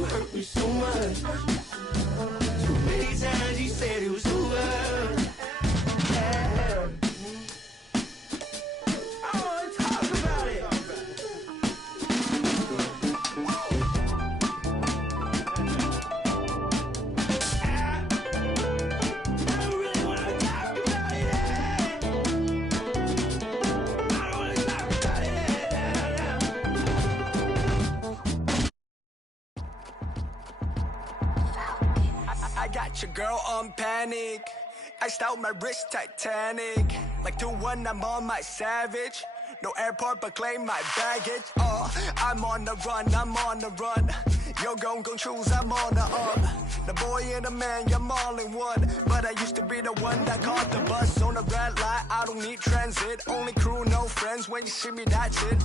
you hurt me so much. Too many times you said it was over. Yeah. I wanna talk about it. I don't really wanna talk about it. I don't wanna talk about it. I got your girl on panic. Iced out my wrist Titanic. Like 2-1, I'm on my savage. No airport, but claim my baggage. I'm on the run, I'm on the run. Yo, gon' choose, I'm on the up. The boy and the man, I'm all in one. But I used to be the one that caught the bus on the red light. I don't need transit, only crew, no friends. When you see me, that's it.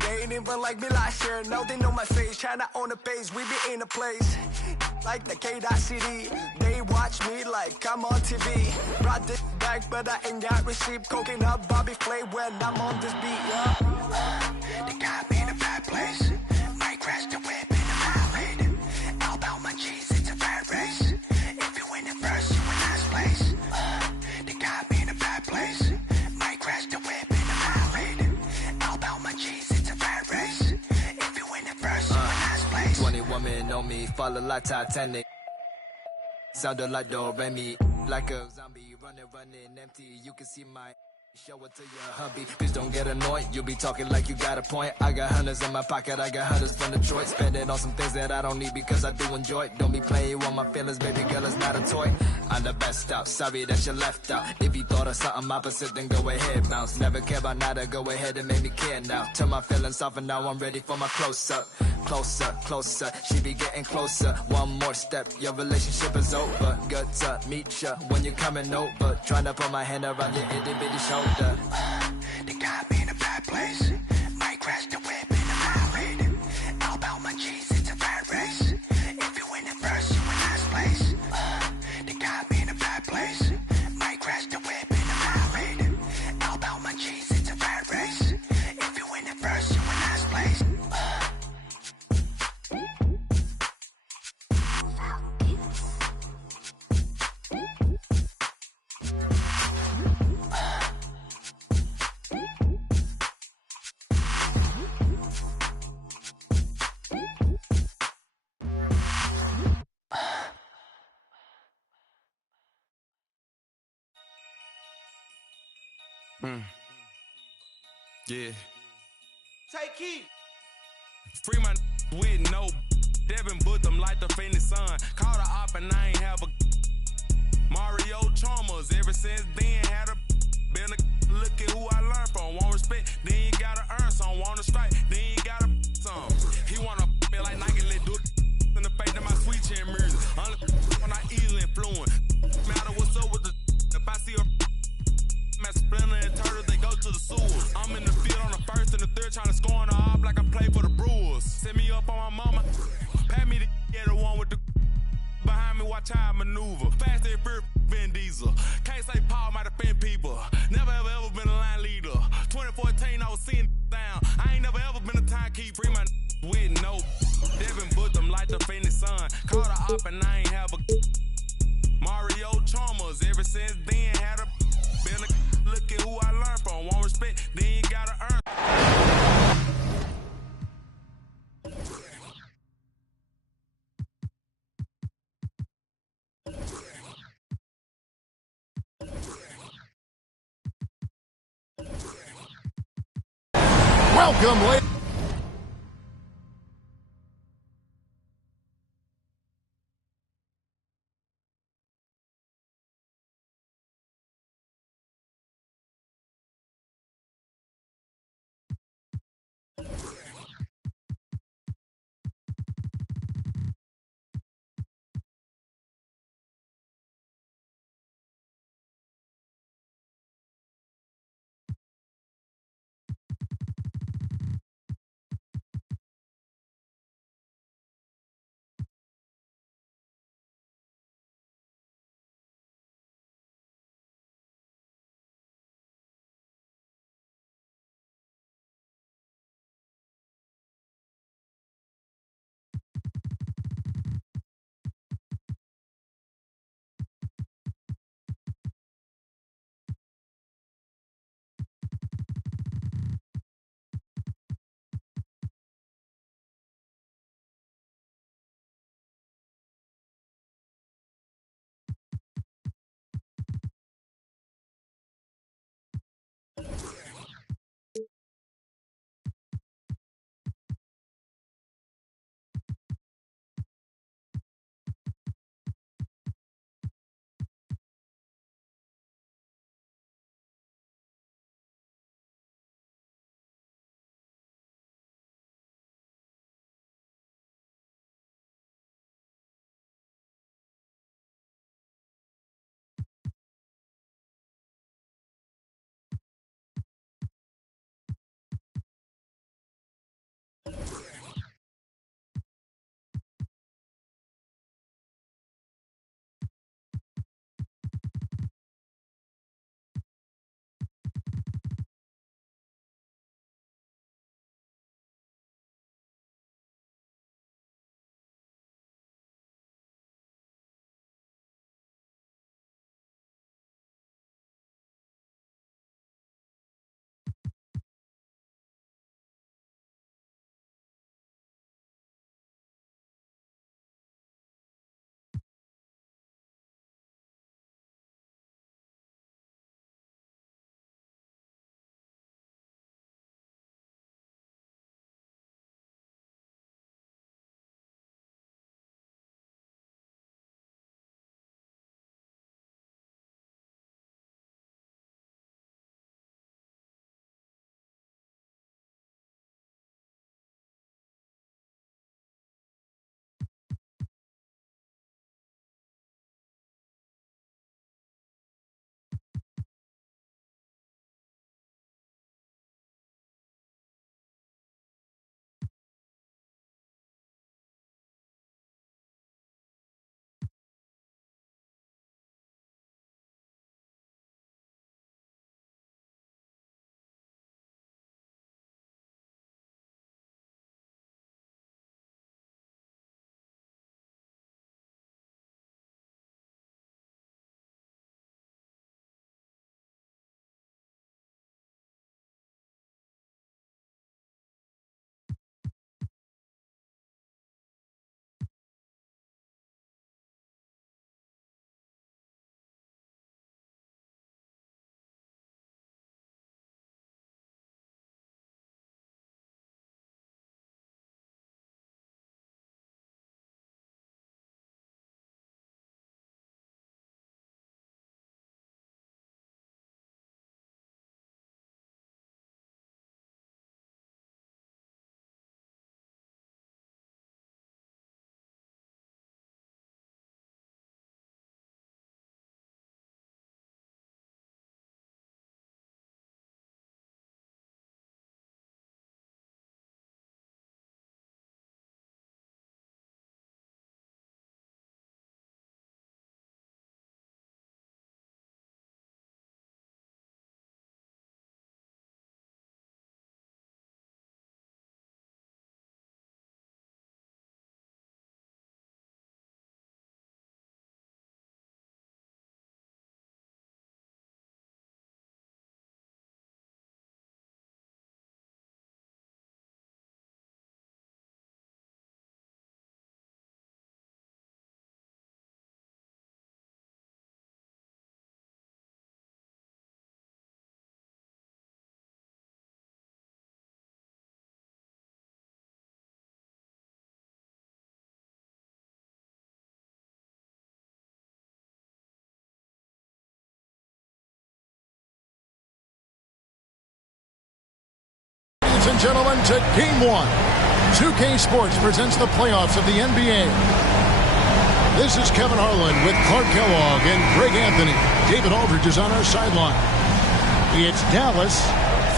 They ain't even like me last year. Now they know my face, China on the page. We be in a place like the K.City. They watch me like I'm on TV. Brought this back, but I ain't got receipt. Coking up Bobby Flay when I'm on this beat, yeah. They got me in a bad place. Might crash the whip in the valley. All about my cheese, it's a bad race. If you win it first, you in last place. They got me in a bad place. Might crash the whip in the valley. All about my cheese, it's a bad race. If you win it first, you in last place. 20 women on me, fall like Titanic. Sounded like Do-Re-Mi, like a zombie, running empty. You can see my show it to your hubby. Please don't get annoyed, you be talking like you got a point. I got hundreds in my pocket, I got hundreds from Detroit. Spend it on some things that I don't need because I do enjoy it. Don't be playing with my feelings, baby girl, it's not a toy. I'm the best out, sorry that you left out. If you thought of something opposite, then go ahead, bounce. Never care about nada, go ahead and make me care now. Turn my feelings off and now I'm ready for my close-up. Closer, closer, she be getting closer. One more step, your relationship is over. Good to meet ya when you're coming over. Trying to put my hand around your itty bitty shoulder. They got me in a bad place. Might crash the whip in the valley. All about my cheese, it's a bad race. If you win it first, you in last place. They got me in a bad place. Might crash the whip in the valley. All about my cheese, it's a bad race. If you win it first, you in last place. Yeah. Take heed. Free my with no Devin put them like the Phoenix Sun. Caught a op and I ain't have a Mario Chalmers. Ever since then had a been a look at who I learned from. Want respect, then you gotta earn some. Want to strike, then you gotta some. He wanna me like Nike, let do in the face of my sweet chin music. Only when I easily influence. Matter what's up with the if I see a Splinter and Turtle, they go to the sewers. I'm in the field on the first and the third, trying to score on the op like I play for the Brewers. Set me up on my mama, pat me the one with the behind me, watch how I maneuver. Fast and fear, Vin Diesel. Can't say Paul might offend people. Never ever been a line leader. 2014, I was seeing down. I ain't never ever been a timekeeper. Free my with no Devin put them like the Phoenix Sun. Caught a op and I ain't have a Mario Chalmers. Ever since then had a been a look at who I learned from. Want respect, then you gotta earn. Welcome, ladies. ladies and gentlemen, to Game 1. 2K Sports presents the playoffs of the NBA. This is Kevin Harlan with Clark Kellogg and Greg Anthony. David Aldridge is on our sideline. It's Dallas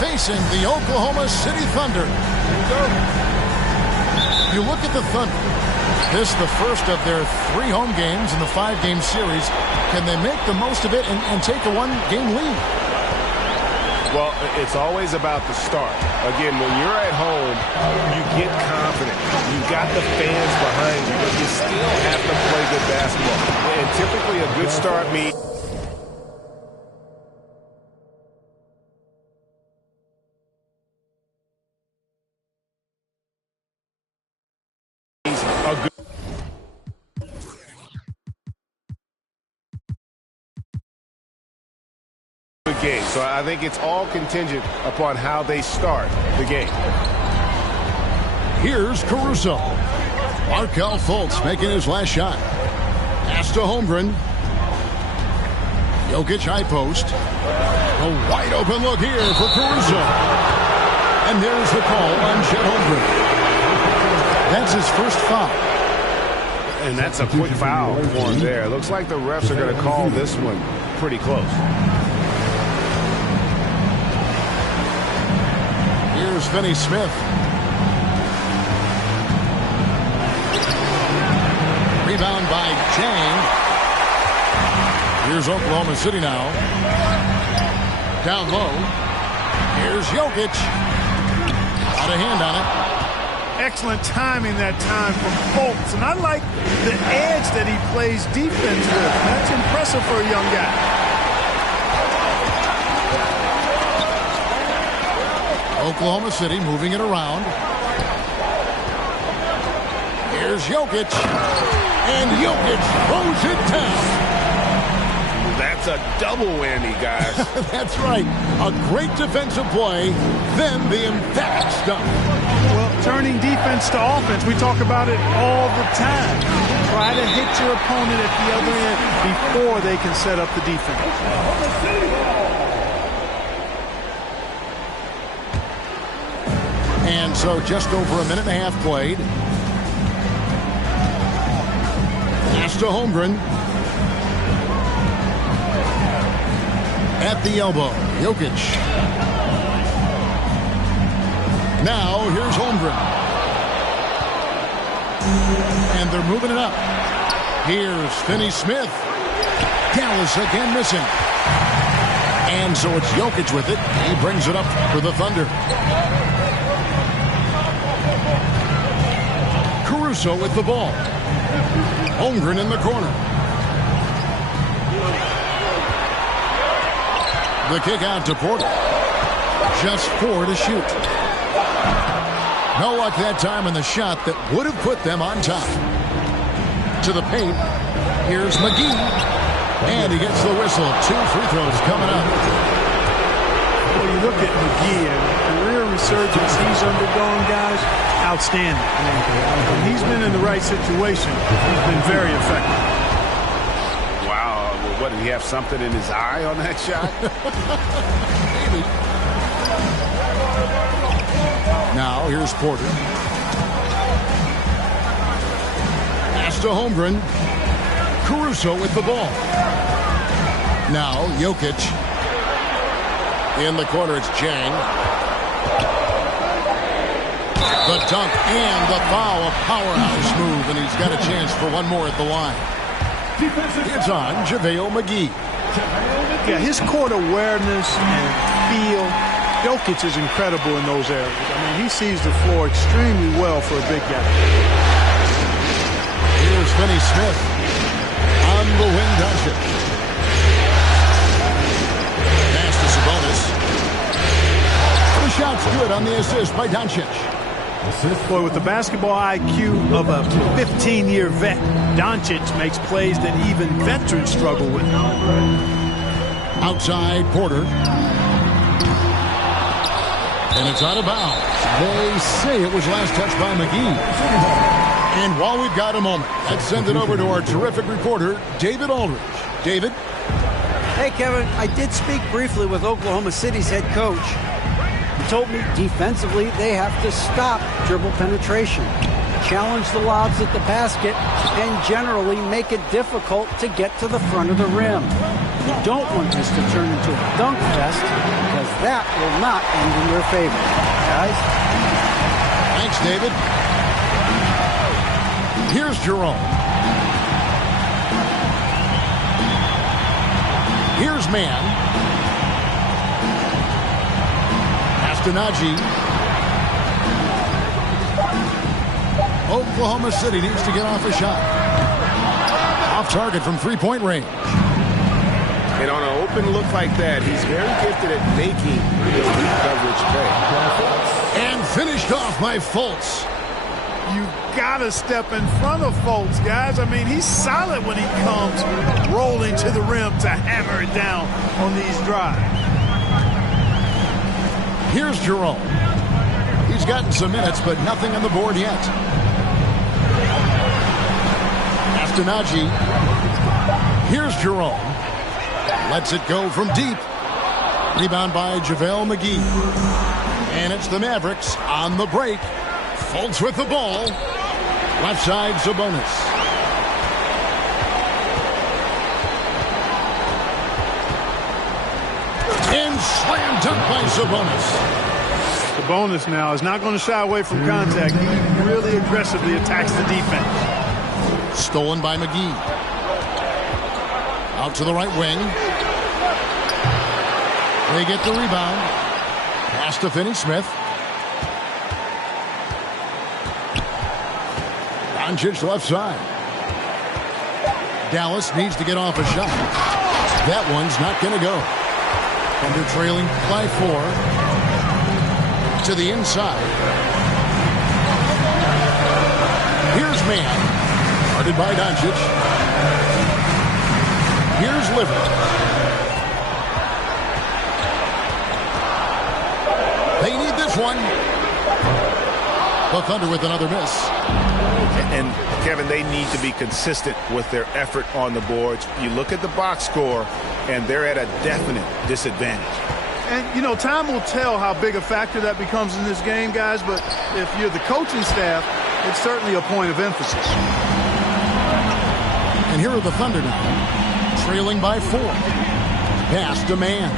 facing the Oklahoma City Thunder. You look at the Thunder. This is the first of their 3 home games in the 5-game series. Can they make the most of it and take a 1-game lead? Well, it's always about the start. Again, when you're at home, you get confident. You got the fans behind you, but you still have to play good basketball. And typically a good start means a good game. So I think it's all contingent upon how they start the game. Here's Caruso. Markelle Fultz making his last shot. Pass to Holmgren. Jokic high post. A wide open look here for Caruso. And there's the call on Chet Holmgren. That's his first foul. And that's a quick foul for him there. Looks like the refs are going to call this one pretty close. Here's Finney Smith. Rebound by Chang. Here's Oklahoma City now. Down low. Here's Jokic. Got a hand on it. Excellent timing that time from Fultz. And I like the edge that he plays defense with. That's impressive for a young guy. Oklahoma City moving it around. Here's Jokic. And Jokic throws it down. That's a double whammy, guys. That's right. A great defensive play, then the emphatic stuff. Well, turning defense to offense, we talk about it all the time. Try to hit your opponent at the other end before they can set up the defense. And so just over a minute and a half played. Pass to Holmgren. At the elbow, Jokic. Now here's Holmgren. And they're moving it up. Here's Finney Smith. Dallas again missing. And so it's Jokic with it. He brings it up for the Thunder. Caruso with the ball. Holmgren in the corner. The kick out to Porter. Just 4 to shoot. No luck that time in the shot that would have put them on top. To the paint. Here's McGee. And he gets the whistle. 2 free throws coming up. Well, you look at McGee and the career resurgence he's undergone, guys, outstanding. When he's been in the right situation, he's been very effective. Wow. What, did he have something in his eye on that shot? Maybe. Now, here's Porter. Pass to Holmgren. Caruso with the ball. Now, Jokic. In the corner, it's Chang. The dunk and the foul. A powerhouse move, and he's got a chance for one more at the line. It's on JaVale McGee. Yeah, his court awareness and feel, Jokic is incredible in those areas. I mean, he sees the floor extremely well for a big guy. Here's Finney Smith. On the wing, Doncic. Pass to Sabonis. The shot's good on the assist by Doncic. Boy, with the basketball IQ of a 15-year vet, Doncic makes plays that even veterans struggle with. Outside, Porter. And it's out of bounds. They say it was last touched by McGee. And while we've got a moment, let's send it over to our terrific reporter, David Aldridge. David? Hey, Kevin, I did speak briefly with Oklahoma City's head coach. He told me defensively they have to stop dribble penetration, challenge the lobs at the basket, and generally make it difficult to get to the front of the rim. You don't want this to turn into a dunk fest because that will not end in your favor. Guys? Thanks, David. Here's Jerome. Here's Mann. Astonagi. Oklahoma City needs to get off a shot. Off target from three-point range. And on an open look like that, he's very gifted at making his deep coverage pay. And finished off by Fultz. You've got to step in front of Fultz, guys. I mean, he's solid when he comes rolling to the rim to hammer it down on these drives. Here's Jerome. He's gotten some minutes, but nothing on the board yet. Astonagi. Here's Jerome. Lets it go from deep. Rebound by JaVale McGee. And it's the Mavericks on the break. Fultz with the ball. Left side, Sabonis. And slam dunk by Sabonis. Sabonis now is not going to shy away from contact. He really aggressively attacks the defense. Stolen by McGee. Out to the right wing. They get the rebound. Pass to Finney-Smith. Doncic left side. Dallas needs to get off a shot. That one's not going to go. Thunder trailing by 4. To the inside. Here's Mann. Guarded by Doncic. Here's Liver. They need this one. The Thunder with another miss. And, Kevin, they need to be consistent with their effort on the boards. You look at the box score, and they're at a definite disadvantage. And, you know, time will tell how big a factor that becomes in this game, guys, but if you're the coaching staff, it's certainly a point of emphasis. And here are the Thunder now, trailing by 4. Pass to Mann.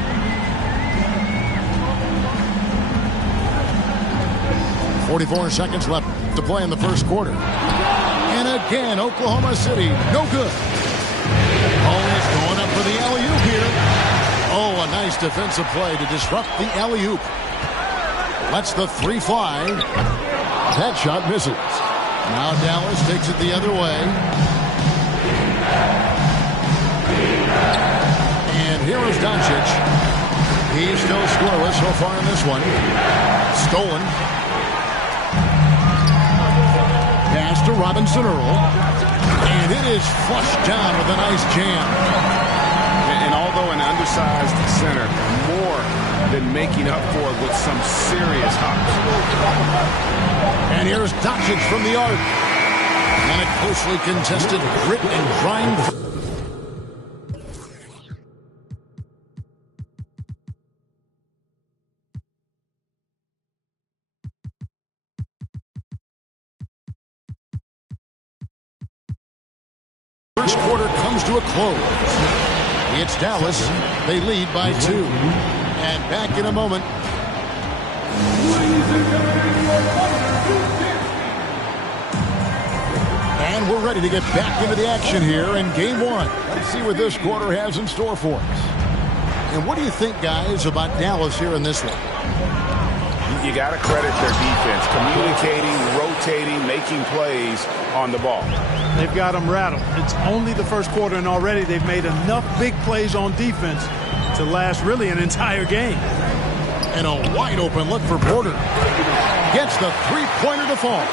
44 seconds left to play in the first quarter. And again, Oklahoma City, no good. Always going up for the alley-oop here. Oh, a nice defensive play to disrupt the alley-oop. Lets the 3 fly. That shot misses. Now Dallas takes it the other way. And here is Doncic. He's still scoreless so far in this one. Stolen. Pass to Robinson Earl. And it is flushed down with a nice jam. And although an undersized center, more than making up for it with some serious hops. And here's Doncic from the arc. And a closely contested grit and grind. First quarter comes to a close. It's Dallas. They lead by 2. And back in a moment. And we're ready to get back into the action here in Game 1. Let's see what this quarter has in store for us. And what do you think, guys, about Dallas here in this one? You got to credit their defense, communicating, rotating, making plays on the ball. They've got them rattled. It's only the first quarter, and already they've made enough big plays on defense to last really an entire game. And a wide-open look for Porter. Gets the three-pointer to fall.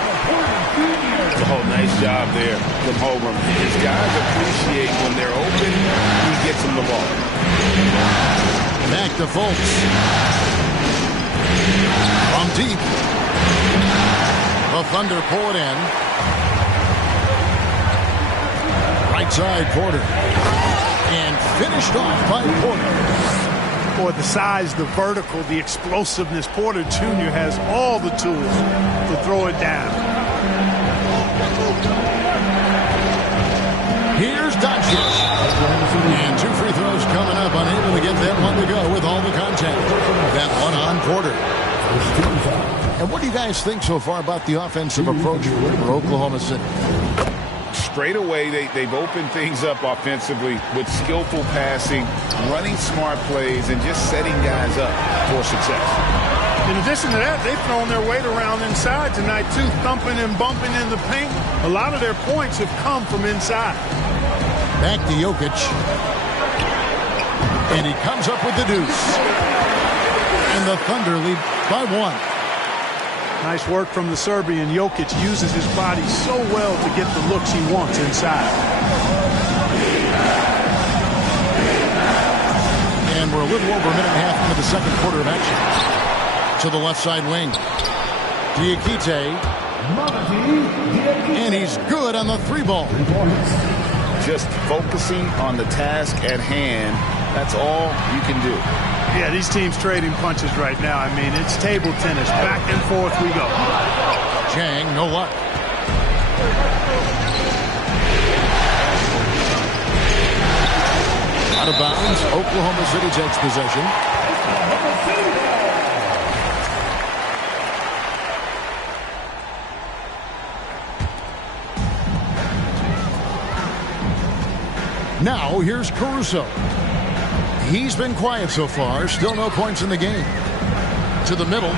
Oh, nice job there from Holmgren. His guys appreciate when they're open, he gets them the ball. Back to Fultz. From deep. The Thunder pull it in. Right side, Porter. And finished off by Porter. Or the size, the vertical, the explosiveness. Porter Jr. has all the tools to throw it down. Here's Doncic. And 2 free throws coming up. Unable to get that one to go with all the contact. That one on Porter. And what do you guys think so far about the offensive approach for Oklahoma City? Straight away, they've opened things up offensively with skillful passing, running smart plays, and just setting guys up for success. In addition to that, they've thrown their weight around inside tonight, too, thumping and bumping in the paint. A lot of their points have come from inside. Back to Jokic. And he comes up with the deuce. And the Thunder lead by 1. Nice work from the Serbian. Jokic uses his body so well to get the looks he wants inside. And we're a little over a minute and a half into the second quarter of action. To the left side wing. Diakite. And he's good on the 3-ball. Just focusing on the task at hand. That's all you can do. Yeah, these teams trading punches right now. I mean, it's table tennis. Back and forth we go. Chang, no luck. Out of bounds. Oklahoma City takes possession. Now, here's Caruso. He's been quiet so far. Still no points in the game. To the middle.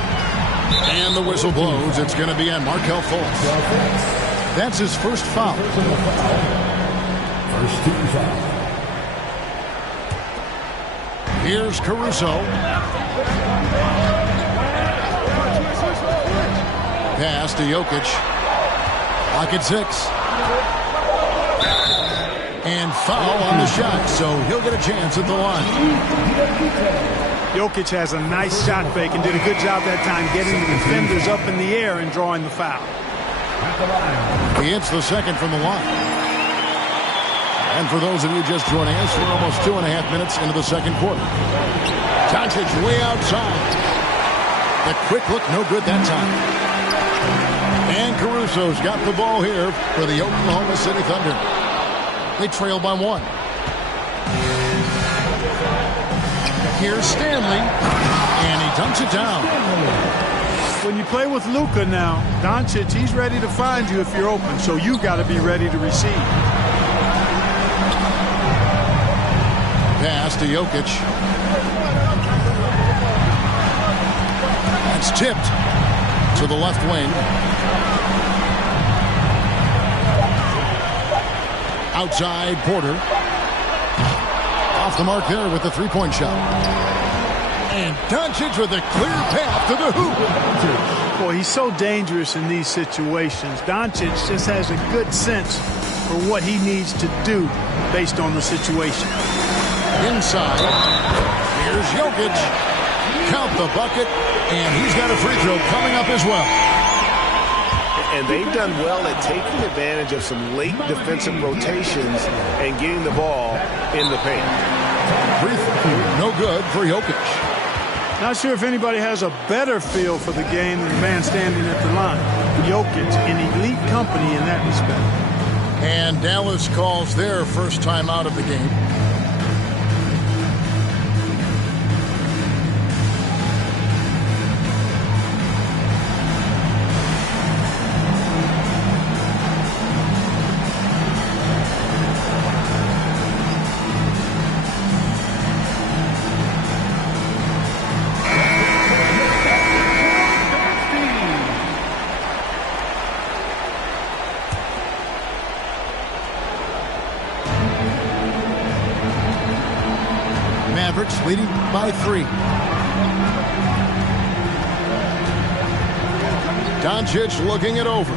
And the whistle blows. It's going to be on Markelle Fultz. That's his first foul. First team foul. Here's Caruso. Pass to Jokic. Clock at 6. And foul on the shot, so he'll get a chance at the line. Jokic has a nice shot fake and did a good job that time getting the defenders up in the air and drawing the foul. He hits the second from the line. And for those of you just joining us, we're almost 2.5 minutes into the second quarter. Doncic way outside. The quick look, no good that time. And Caruso's got the ball here for the Oklahoma City Thunder. They trail by 1. Here's Stanley, and he dunks it down. When you play with Luka now, Doncic, he's ready to find you if you're open, so you got to be ready to receive. Pass to Jokic. It's tipped to the left wing. Outside, Porter. Off the mark there with the 3-point shot. And Doncic with a clear path to the hoop. Boy, he's so dangerous in these situations. Doncic just has a good sense for what he needs to do based on the situation. Inside. Here's Jokic. Count the bucket. And he's got a free throw coming up as well. And they've done well at taking advantage of some late defensive rotations and getting the ball in the paint. Free throw, no good for Jokic. Not sure if anybody has a better feel for the game than the man standing at the line. Jokic in elite company in that respect. And Dallas calls their first time out of the game. Leading by 3. Doncic looking it over.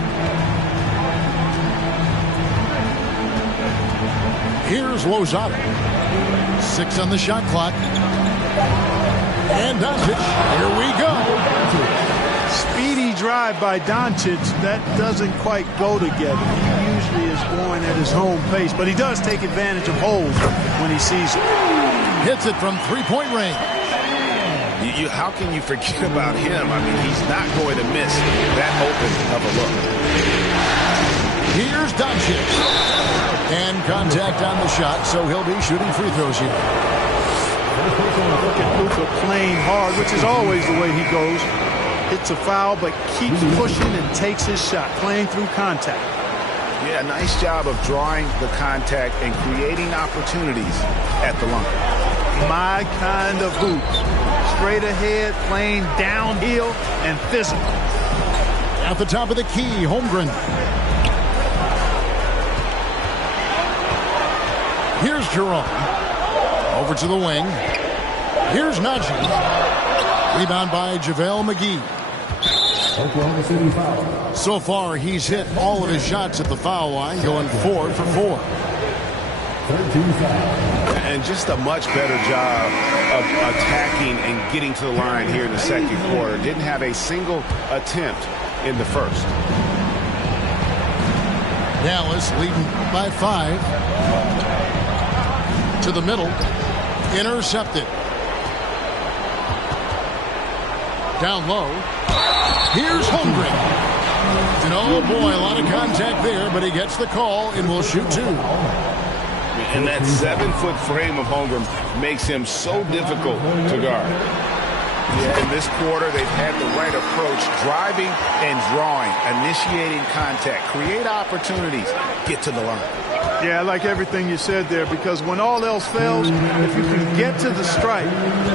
Here's Lozada. 6 on the shot clock. And Doncic, here we go. Speedy drive by Doncic. That doesn't quite go together. He usually is going at his home pace, but he does take advantage of holes when he sees it. Hits it from 3-point range. How can you forget about him? I mean, he's not going to miss that open of a look. Here's Doncic. And contact on the shot, so he'll be shooting free throws here. Look at Luka playing hard, which is always the way he goes. Hits a foul, but keeps pushing and takes his shot, playing through contact. Yeah, nice job of drawing the contact and creating opportunities at the line. My kind of hoops. Straight ahead, playing downhill and physical. At the top of the key, Holmgren. Here's Jerome. Over to the wing. Here's Najee. Rebound by JaVale McGee. Oklahoma City foul. So far, he's hit all of his shots at the foul line, going 4 for 4. 13 foul. And just a much better job of attacking and getting to the line here in the second quarter. Didn't have a single attempt in the first. Dallas leading by 5. To the middle. Intercepted. Down low. Here's Holmgren. And oh boy, a lot of contact there, but he gets the call and will shoot 2. And that 7-foot frame of Holmgren makes him so difficult to guard. Yeah, in this quarter, they've had the right approach, driving and drawing, initiating contact, create opportunities, get to the line. Yeah, I like everything you said there, because when all else fails, if you can get to the stripe,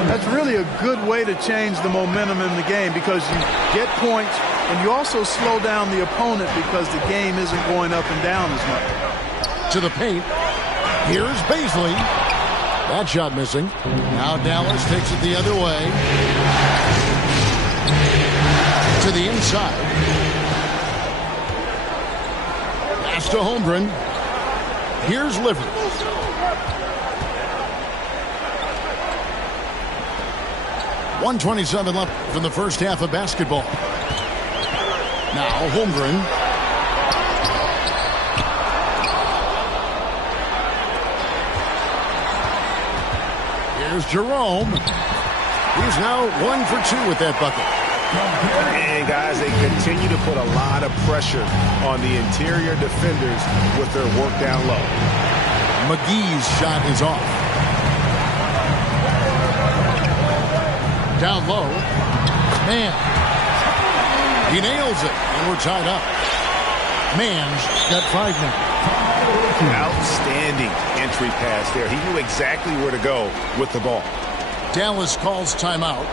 that's really a good way to change the momentum in the game, because you get points and you also slow down the opponent because the game isn't going up and down as much. To the paint. Here's Baisley. That shot missing. Now Dallas takes it the other way. To the inside. Pass to Holmgren. Here's Livers. .127 left from the first half of basketball. Now Holmgren. Here's Jerome. He's now 1 for 2 with that bucket. And guys, they continue to put a lot of pressure on the interior defenders with their work down low. McGee's shot is off. Down low. Man. He nails it, and we're tied up. Man's got 5 now. Outstanding entry pass there. He knew exactly where to go with the ball. Dallas calls timeout.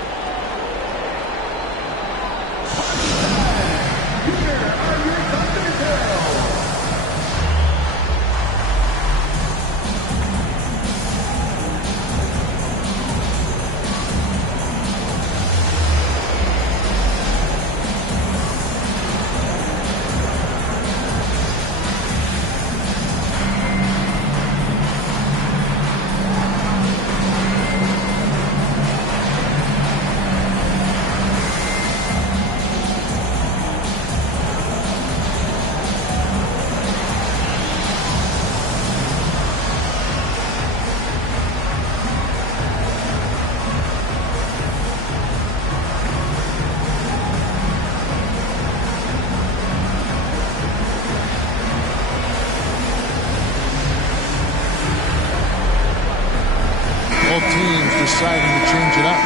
Deciding to change it up.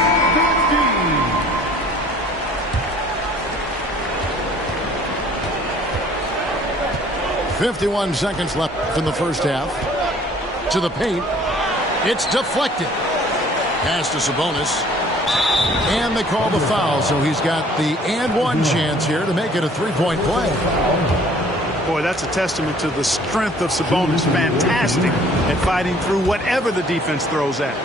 51 seconds left in the first half. To the paint. It's deflected. Pass to Sabonis. And they call the foul, so he's got the and one chance here to make it a 3-point play. Boy, that's a testament to the strength of Sabonis. Fantastic at fighting through whatever the defense throws at him.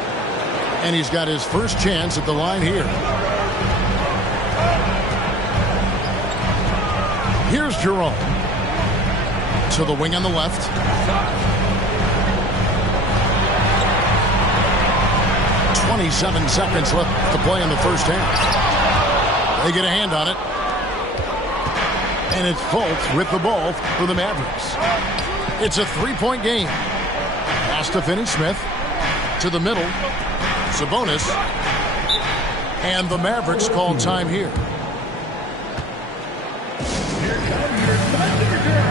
And he's got his first chance at the line here. Here's Jerome. To the wing on the left. .27 seconds left to play in the first half. They get a hand on it. And it's Fultz with the ball for the Mavericks. It's a 3-point game. Pass to Finney-Smith. To the middle. Sabonis. And the Mavericks call time here. Here comes your Thunder Girl.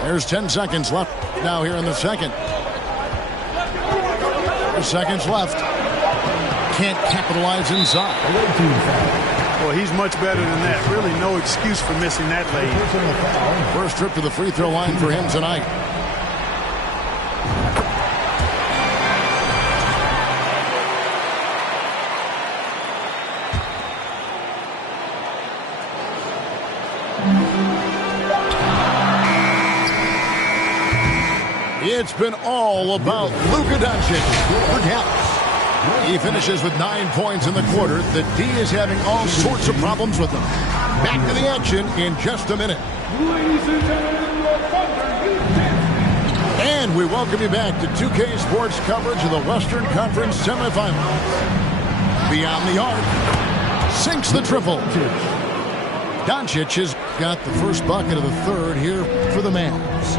There's 10 seconds left now here in the second. 4 seconds left. Can't capitalize inside. Well, he's much better than that. Really no excuse for missing that lead. First trip to the free throw line for him tonight. It's been all about Luka Doncic for Dallas. He finishes with 9 points in the quarter. The D is having all sorts of problems with him. Back to the action in just a minute. And we welcome you back to 2K Sports coverage of the Western Conference semifinals. Beyond the arc, sinks the triple. Doncic has got the first bucket of the third here for the Mavs.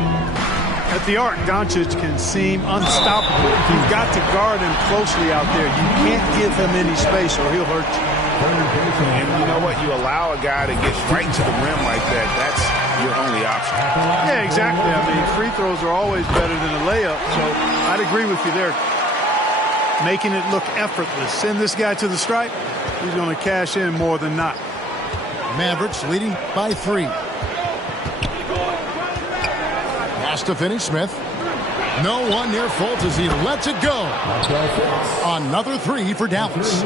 At the arc, Doncic can seem unstoppable. You've got to guard him closely out there. You can't give him any space or he'll hurt you. And you know what? You allow a guy to get right to the rim like that. That's your only option. Yeah, exactly. I mean, free throws are always better than a layup, so I'd agree with you there. Making it look effortless. Send this guy to the stripe, he's going to cash in more than not. Mavericks leading by 3. Pass to Finney-Smith. No one near Fultz as he lets it go. Another 3 for Dallas.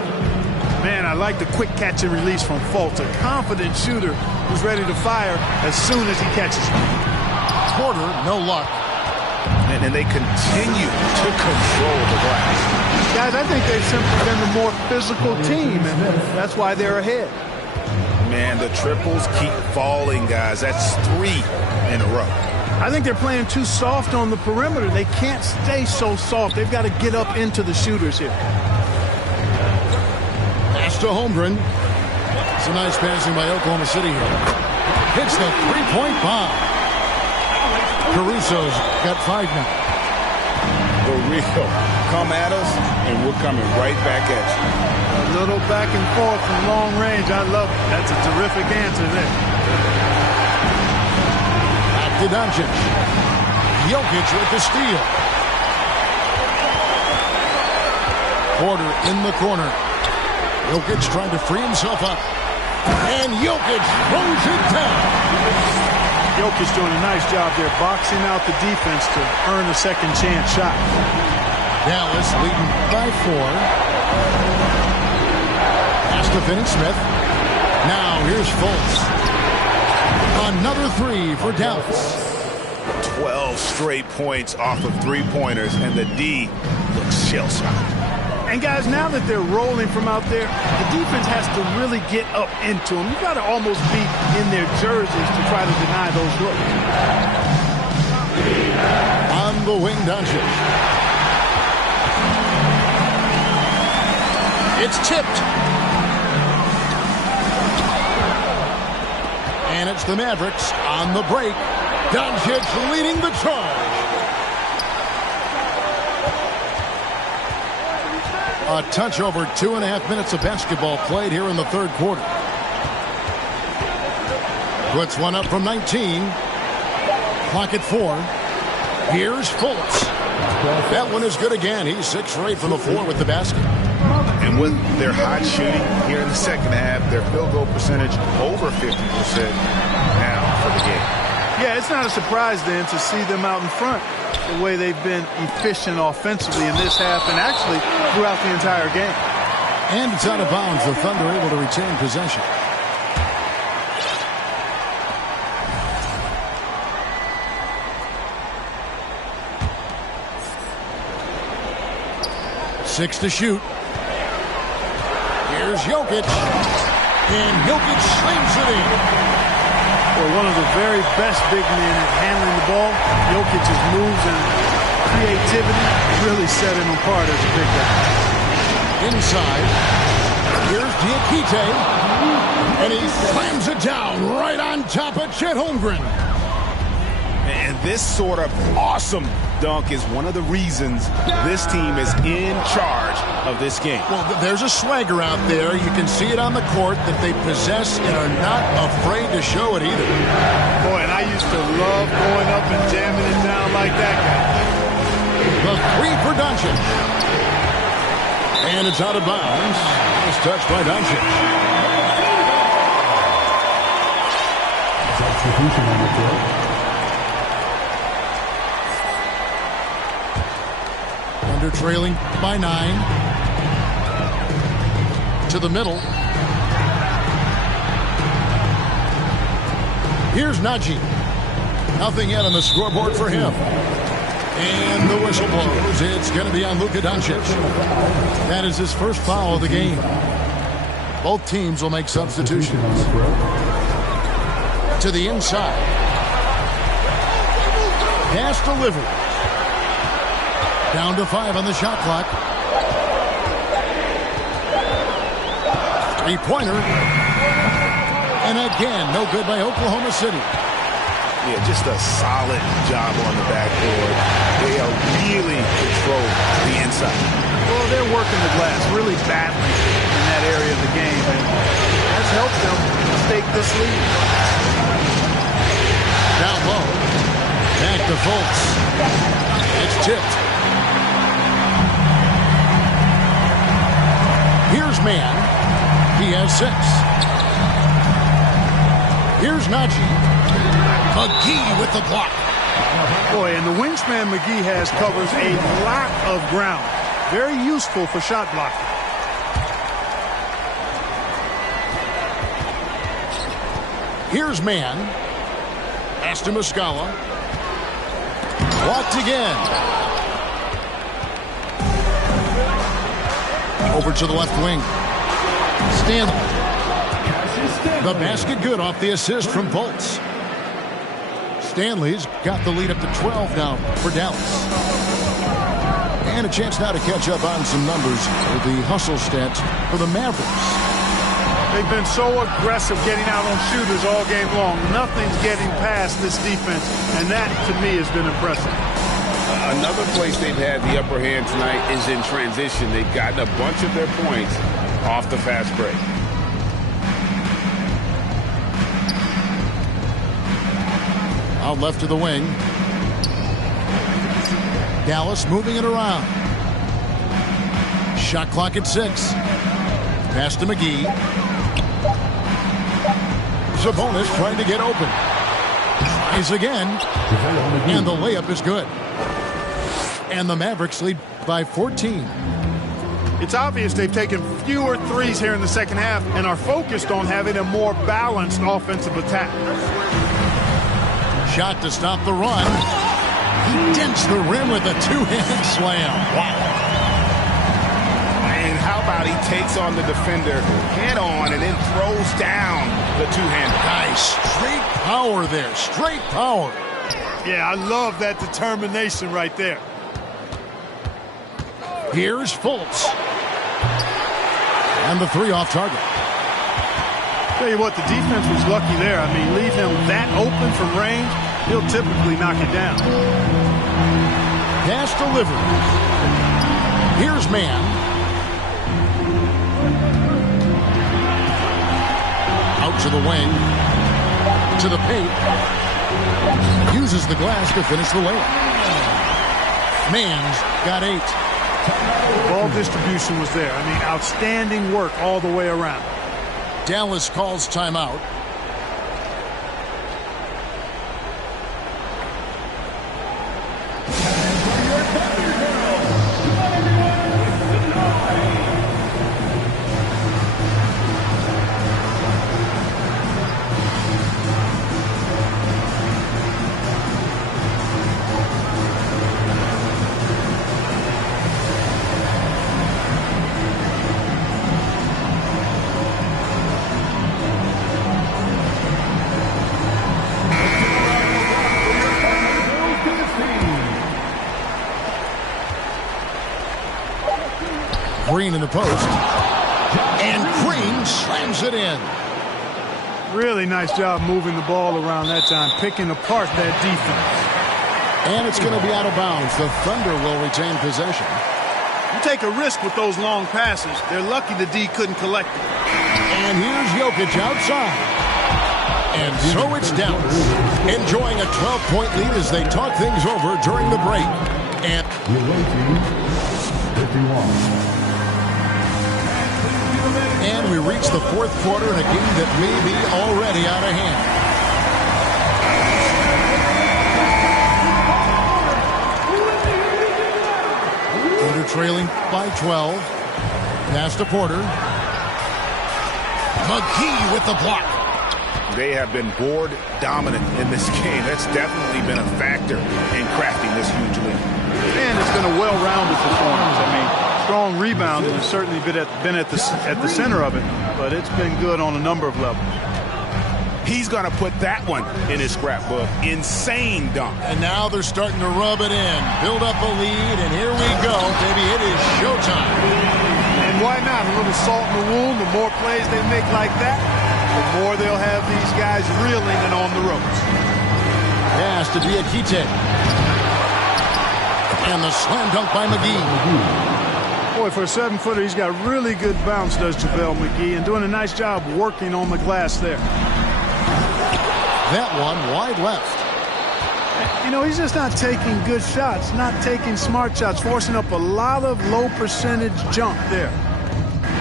Man, I like the quick catch and release from Fultz. A confident shooter who's ready to fire as soon as he catches it. Porter, no luck. And they continue to control the glass. Guys, I think they've simply been the more physical team, and that's why they're ahead. Man, the triples keep falling, guys. That's 3 in a row. I think they're playing too soft on the perimeter. They can't stay so soft. They've got to get up into the shooters here. Pass to Holmgren. It's a nice passing by Oklahoma City here. Hits the three-point bomb. Caruso's got 5 now. For real. Come at us, and we're coming right back at you. A little back and forth from long range. I love it. That's a terrific answer there. To Doncic. Jokic with the steal. Porter in the corner. Jokic trying to free himself up. And Jokic throws it down. Jokic doing a nice job there, boxing out the defense to earn a second chance shot. Dallas leading by 4. Pass to Finney-Smith. Now here's Fultz. Another 3 for Dallas. 12 straight points off of 3-pointers, and the D looks shell-shocked. And guys, now that they're rolling from out there, the defense has to really get up into them. You've got to almost be in their jerseys to try to deny those looks. On the wing, Doncic. It's tipped. And it's the Mavericks on the break. Doncic leading the charge. A touch over 2.5 minutes of basketball played here in the third quarter. Puts one up from 19. Clock at 4. Here's Fultz. That one is good again. He's 6 for 8 from the floor with the basket. And And with their hot shooting here in the second half, their field goal percentage over 50% now for the game. Yeah, it's not a surprise then to see them out in front the way they've been efficient offensively in this half and actually throughout the entire game. And it's out of bounds. The Thunder able to retain possession. Six to shoot. Here's Jokic. And Jokic slings it in. Well, one of the very best big men at handling the ball. Jokic's moves and creativity really set him apart as a big guy. Inside. Here's Diakite. And he slams it down right on top of Chet Holmgren. And this sort of awesome dunk is one of the reasons this team is in charge of this game. Well, there's a swagger out there. You can see it on the court that they possess and are not afraid to show it either. Boy, and I used to love going up and jamming it down like that guy. The three for Doncic. And it's out of bounds. It's touched by Doncic. Substitution on the court. Under trailing by 9. To the middle. Here's Najee. Nothing yet on the scoreboard for him. And the whistle blows. It's going to be on Luka Doncic. That is his first foul of the game. Both teams will make substitutions. To the inside. Pass delivered. Down to 5 on the shot clock. Three-pointer. And again, no good by Oklahoma City. Yeah, just a solid job on the backboard. They are really control the inside. Well, they're working the glass, really battling in that area of the game, and that's helped them stake this lead. Down low. Back to Fultz. It's tipped. Here's Mann. He has 6. Here's Najee. McGee with the block. Boy, and the wingspan McGee has covers a lot of ground. Very useful for shot blocking. Here's Mann. Pass to Muscala. Blocked again. Over to the left wing. Stanley. The basket good off the assist from Fultz. Stanley's got the lead up to 12 now for Dallas. And a chance now to catch up on some numbers with the hustle stats for the Mavericks. They've been so aggressive getting out on shooters all game long. Nothing's getting past this defense, and that, to me, has been impressive. Another place they've had the upper hand tonight is in transition. They've gotten a bunch of their points off the fast break. Out left to the wing. Dallas moving it around. Shot clock at 6. Pass to McGee. Sabonis trying to get open. Tries again. And the layup is good. And the Mavericks lead by 14. It's obvious they've taken fewer threes here in the second half and are focused on having a more balanced offensive attack. Shot to stop the run. He dents the rim with a two-hand slam. Wow. And how about he takes on the defender head on and then throws down the two-hander. Nice. Straight power there. Straight power. Yeah, I love that determination right there. Here's Fultz. And the 3 off target. Tell you what, the defense was lucky there. I mean, leave him that open from range, he'll typically knock it down. Pass delivered. Here's Mann. Out to the wing. To the paint. Uses the glass to finish the layup. Mann's got 8. Ball distribution was there. I mean, outstanding work all the way around. Dallas calls timeout. Green in the post. And Green slams it in. Really nice job moving the ball around that time, picking apart that defense. And it's going to be out of bounds. The Thunder will retain possession. You take a risk with those long passes. They're lucky the D couldn't collect it. And here's Jokic outside. And so it's Dallas, enjoying a 12-point lead as they talk things over during the break. And we reach the fourth quarter in a game that may be already out of hand. Thunder trailing by 12. Pass to Porter. McGee with the block. They have been board dominant in this game. That's definitely been a factor in crafting this huge lead. And it's been a well-rounded performance. I mean, strong rebounding has certainly been at the center of it, but it's been good on a number of levels. He's going to put that one in his scrapbook. Insane dunk. And now they're starting to rub it in. Build up a lead, and here we go, baby. It is showtime. And why not? A little salt in the wound. The more plays they make like that, the more they'll have these guys reeling and on the ropes. Pass to Diakite. And the slam dunk by McGee. Boy, for a 7-footer, he's got really good bounce, does JaVale McGee, and doing a nice job working on the glass there. That one wide left. You know, he's just not taking good shots, not taking smart shots, forcing up a lot of low percentage jump there.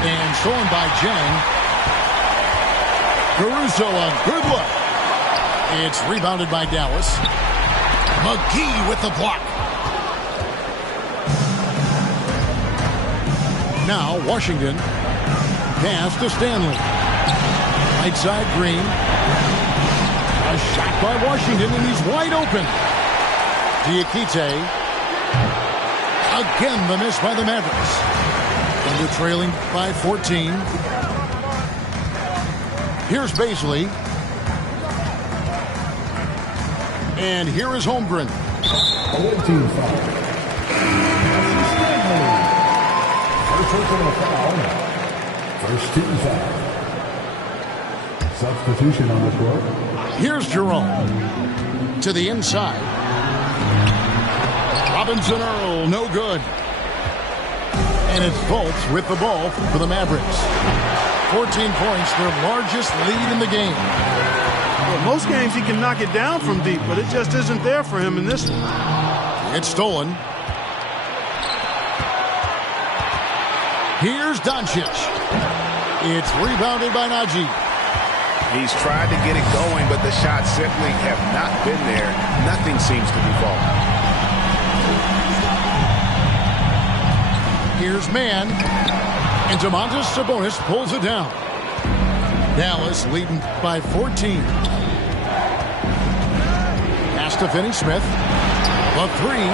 And stolen by Jang. Caruso, a good look. It's rebounded by Dallas. McGee with the block. Now Washington. Pass to Stanley. Right side Green. A shot by Washington, and he's wide open. Diakite. Again, the miss by the Mavericks. Thunder trailing by 14. Here's Baisley. And here is Holmgren. Team foul. First personal foul. First team foul. Substitution on the court. Here's Jerome. To the inside. Robinson Earl, no good. And it's Fultz with the ball for the Mavericks. 14 points, their largest lead in the game. Well, most games he can knock it down from deep, but it just isn't there for him in this one. It's stolen. Here's Doncic. It's rebounded by Najee. He's tried to get it going, but the shots simply have not been there. Nothing seems to be falling. Here's Mann. And Domantas Sabonis pulls it down. Dallas leading by 14. Pass to Finney-Smith. The three.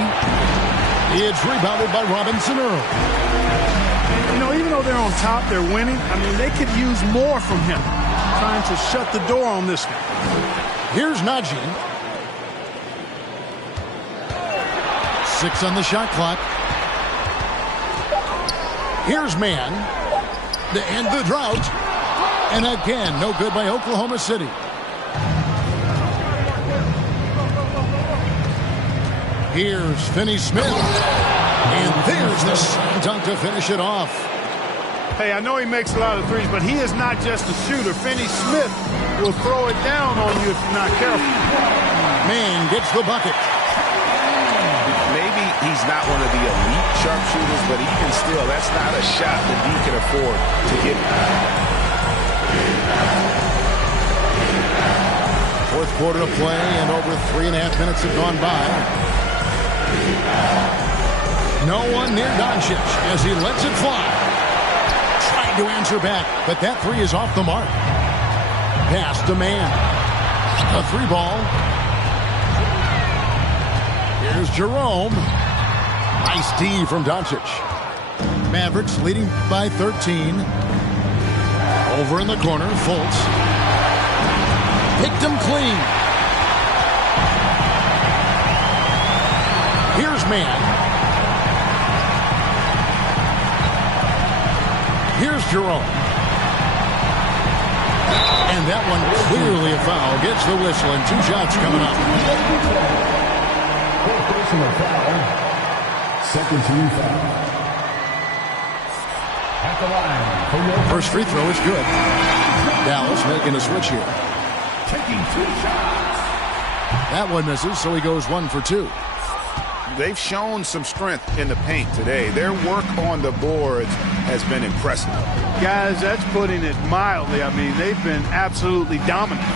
It's rebounded by Robinson Earl. You know, even though they're on top, they're winning. I mean, they could use more from him. Trying to shut the door on this one. Here's Najee. 6 on the shot clock. Here's Mann. To end the drought. And again, no good by Oklahoma City. Here's Finney-Smith. And there's the slam dunk to finish it off. Hey, I know he makes a lot of threes, but he is not just a shooter. Finney-Smith will throw it down on you if you're not careful. Mann gets the bucket. Maybe he's not one of the elite sharpshooters, but even still, that's not a shot that he can afford to get. Fourth quarter of play, and over 3.5 minutes have gone by. No one near Doncic as he lets it fly. Trying to answer back, but that three is off the mark. Pass to man. A three ball. Here's Jerome. Nice D from Doncic. Mavericks leading by 13. Over in the corner, Fultz. Picked him clean. Here's man. Here's Jerome. And that one clearly a foul. Gets the whistle and 2 shots coming up. Personal foul. Second team foul. At the line for your First free throw is good. Dallas making a switch here. taking 2 shots. That one misses, so he goes 1 for 2. They've shown some strength in the paint today. Their work on the boards has been impressive. Guys, that's putting it mildly. I mean, they've been absolutely dominant.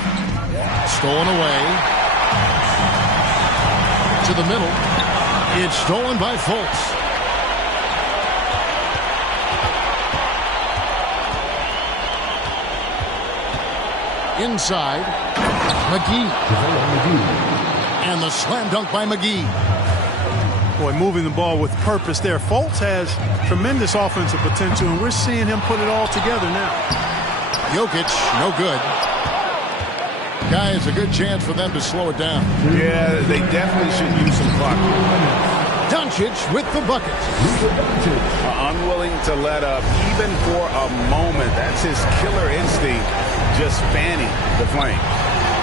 Stolen away. To the middle. It's stolen by Fultz. Inside. McGee. And the slam dunk by McGee. Boy, moving the ball with purpose there. Fultz has tremendous offensive potential, and we're seeing him put it all together now. Jokic, no good. Guys, a good chance for them to slow it down. Yeah, they definitely should use some clock. Doncic with the bucket. Unwilling to let up, even for a moment. That's his killer instinct, just fanning the flame.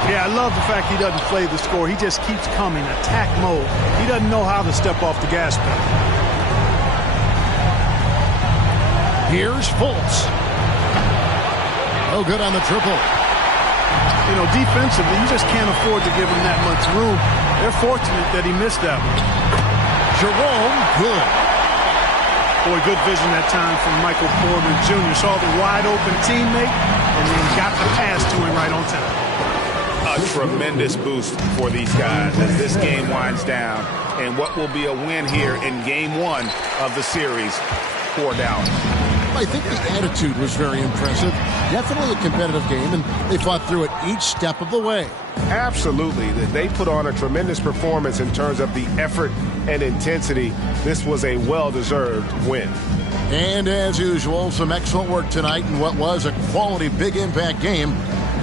Yeah, I love the fact he doesn't play the score. He just keeps coming, attack mode. He doesn't know how to step off the gas pedal. Here's Fultz. No good on the triple. You know, defensively, you just can't afford to give him that much room. They're fortunate that he missed that one. Jerome, good. Boy, good vision that time from Michael Porter Jr. Saw the wide-open teammate and then got the pass to him right on time. A tremendous boost for these guys as this game winds down, and what will be a win here in Game 1 of the series for Dallas. I think the attitude was very impressive. Definitely a competitive game, and they fought through it each step of the way. Absolutely. They put on a tremendous performance in terms of the effort and intensity. This was a well-deserved win. And as usual, some excellent work tonight in what was a quality big impact game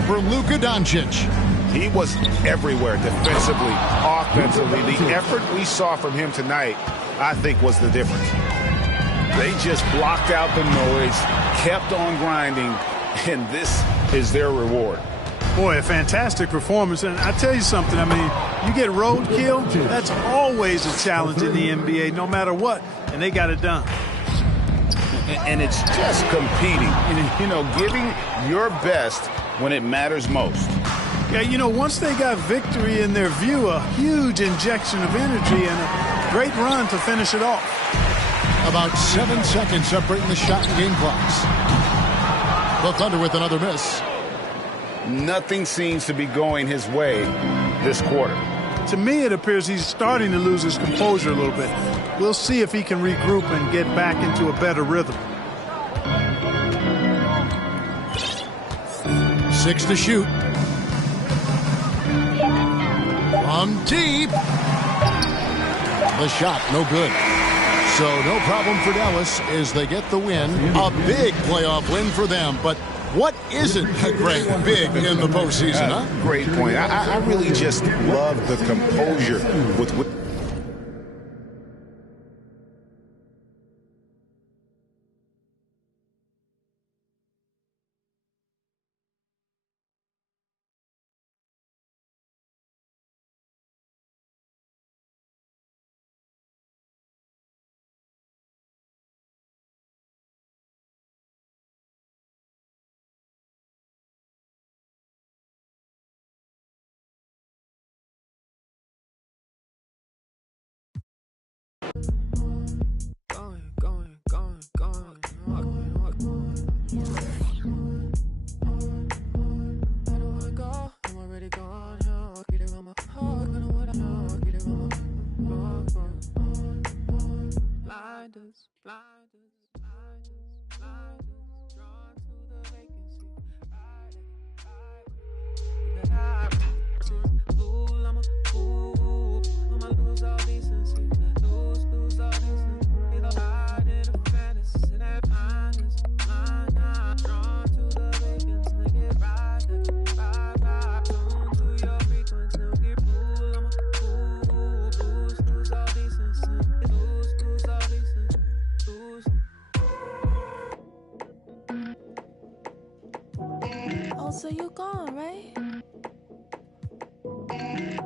for Luka Doncic. He was everywhere defensively, offensively. The effort we saw from him tonight, I think, was the difference. They just blocked out the noise, kept on grinding, and this is their reward. Boy, a fantastic performance. And I tell you something, I mean, you get roadkill, that's always a challenge in the NBA, no matter what, and they got it done. And it's just competing, you know, giving your best when it matters most. Yeah, you know, once they got victory in their view, a huge injection of energy and a great run to finish it off. About 7 seconds separating the shot and game clocks. The Thunder with another miss. Nothing seems to be going his way this quarter. To me, it appears he's starting to lose his composure a little bit. We'll see if he can regroup and get back into a better rhythm. 6 to shoot. From deep. The shot, no good. So no problem for Dallas as they get the win. A big playoff win for them. But what isn't a great big in the postseason, huh? Great point. I really just love the composure with Oh, so you gone, right?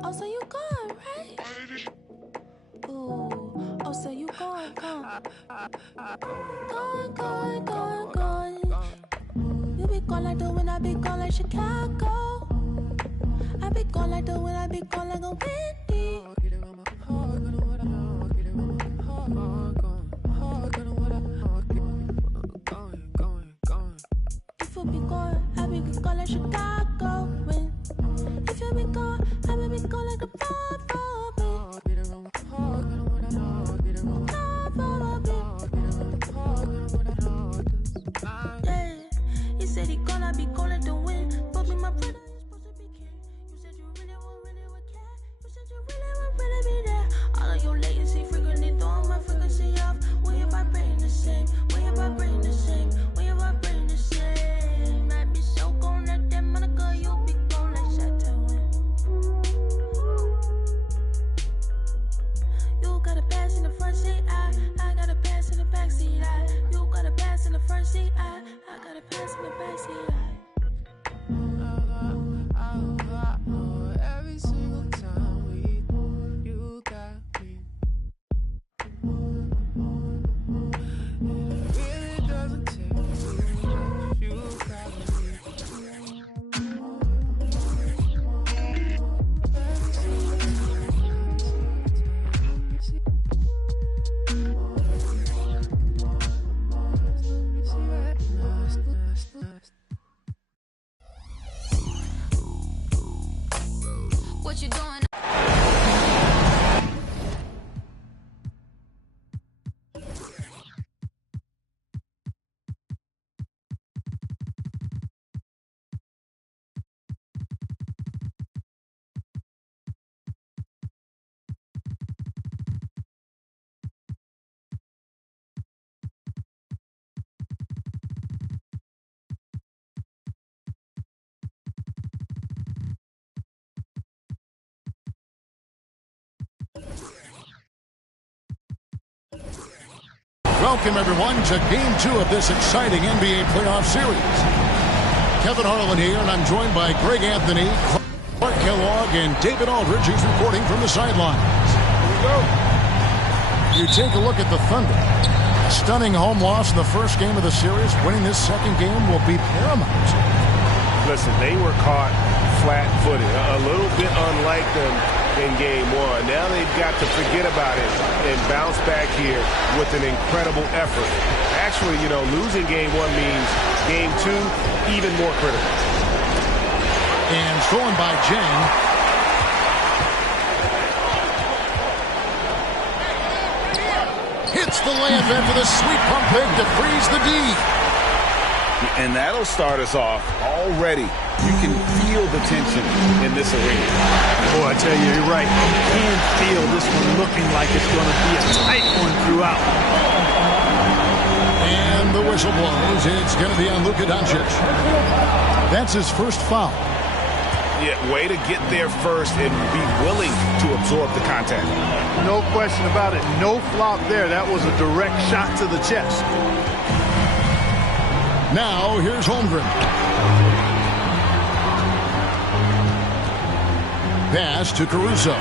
Oh, so you gone, right? Ooh, oh, so you gone. Gone. You be gone like the wind, I be gone like Chicago. I be gone like the wind, I be gone like a windy. If you be gone, I be gone like Chicago wind. If you be gone, I be gone like the yeah, he said he gonna be gone like the wind. But me, my brother, you're supposed to be king. You said you really would care. You said you would really be there. All of your latency frequently throwing my frequency off. When you vibrating the same, when you vibrating the same, when you vibrating the same. I be so gone like that Monica, you be gone like Chateau. You got a pass in the front seat, I got a pass in the back seat. You got a pass in the front seat, I got a pass in the back seat. Every single time you got me. It really doesn't take much, you got me. What you doing? Welcome, everyone, to Game 2 of this exciting NBA playoff series. Kevin Harlan here, and I'm joined by Greg Anthony, Clark Kellogg, and David Aldridge, who's reporting from the sidelines. Here we go. You take a look at the Thunder. A stunning home loss in the first game of the series. Winning this second game will be paramount. Listen, they were caught flat-footed, a little bit unlike them in Game 1. Now they've got to forget about it and bounce back here with an incredible effort. Actually, you know, losing Game 1 means Game 2 even more critical. And thrown by Jang. Hits the layup after the sweet pump fake to freeze the D. And that'll start us off already. You can feel the tension in this arena. Boy, I tell you, you're right. You can feel this one looking like it's going to be a tight one throughout. And the whistle blows. It's going to be on Luka Doncic. That's his first foul. Yeah, way to get there first and be willing to absorb the contact. No question about it. No flop there. That was a direct shot to the chest. Now, here's Holmgren. Pass to Caruso.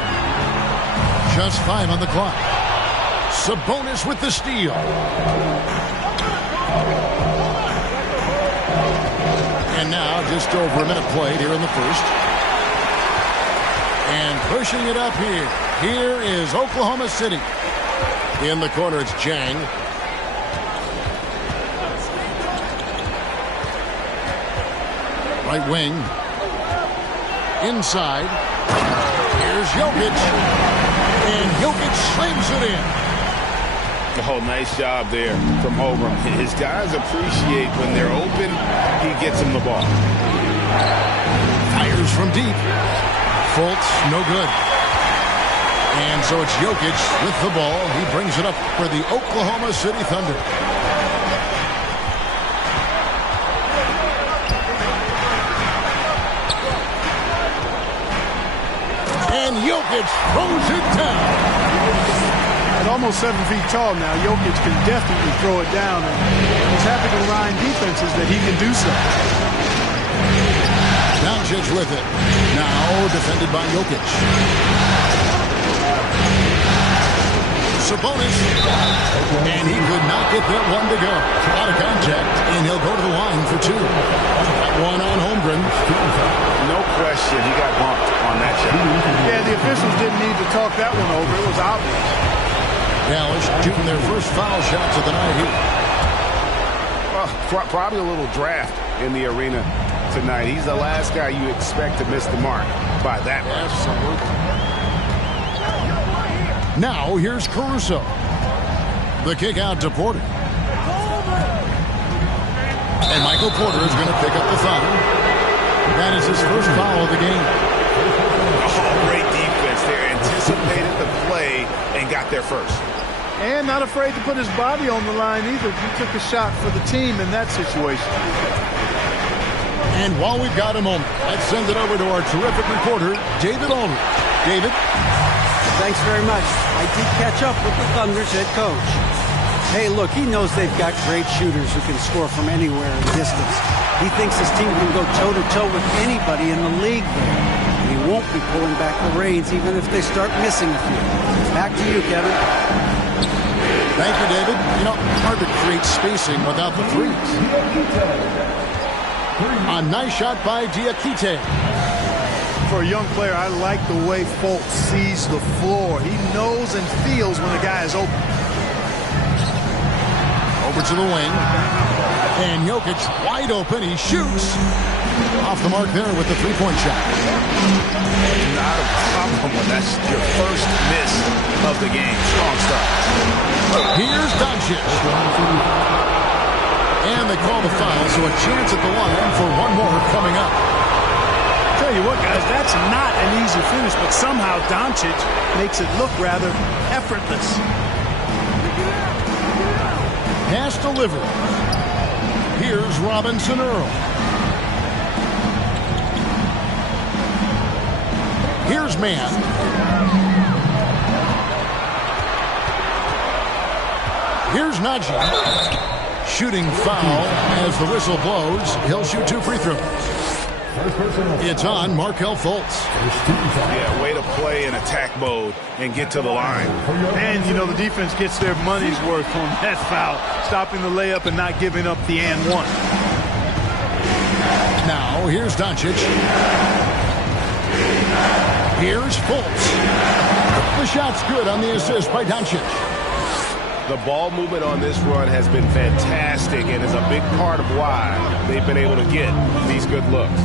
Just 5 on the clock. Sabonis with the steal. And now, just over a minute played here in the first. And pushing it up here. Here is Oklahoma City. In the corner, it's Jang. Right wing. Inside. Here's Jokic. And Jokic slams it in. Oh, nice job there from Holmgren. His guys appreciate when they're open, he gets them the ball. Fires from deep. Fultz, no good. And so it's Jokic with the ball. He brings it up for the Oklahoma City Thunder. And Jokic throws it down. At almost 7 feet tall now, Jokic can definitely throw it down. And he's happy to remind defenses that he can do so. Doncic with it. Now defended by Jokic. Sabonis. And he could not get that one to go. Out of contact, and he'll go to the line for two. One on Holmgren. No question, he got bumped on that shot. Yeah, the officials didn't need to talk that one over. It was obvious. Dallas shooting their first foul shots of the night here. Well, probably a little draft in the arena tonight. He's the last guy you expect to miss the mark by that much. Absolutely. Now here's Caruso. The kick out to Porter. And Michael Porter is going to pick up the foul. That is his first foul of the game. Oh, great defense there. Anticipated the play and got there first. And not afraid to put his body on the line either. He took a shot for the team in that situation. And while we've got a moment, let's send it over to our terrific reporter, David Aldridge. David? Thanks very much. I did catch up with the Thunder's head coach. Hey, look, he knows they've got great shooters who can score from anywhere in distance. He thinks his team can go toe-to-toe with anybody in the league there. And he won't be pulling back the reins even if they start missing a few. Back to you, Kevin. Thank you, David. You know, hard to create spacing without the threes. A nice shot by Diakite. For a young player, I like the way Fultz sees the floor. He knows and feels when a guy is open. Over to the wing. And Jokic wide open. He shoots. Off the mark there with the three-point shot. Not a problem when that's your first miss of the game. Strong start. Here's Doncic. And they call the foul, so a chance at the line for one more coming up. Tell you what, guys, that's not an easy finish, but somehow Doncic makes it look rather effortless. Pass delivered. Here's Robinson Earl. Here's Mann. Here's Najee. Shooting foul as the whistle blows. He'll shoot 2 free throws. It's on Markelle Fultz. Yeah, way to play in attack mode and get to the line. And, you know, the defense gets their money's worth on that foul, stopping the layup and not giving up the and one. Now, here's Doncic. Here's Fultz. The shot's good on the assist by Doncic. The ball movement on this run has been fantastic and is a big part of why they've been able to get these good looks.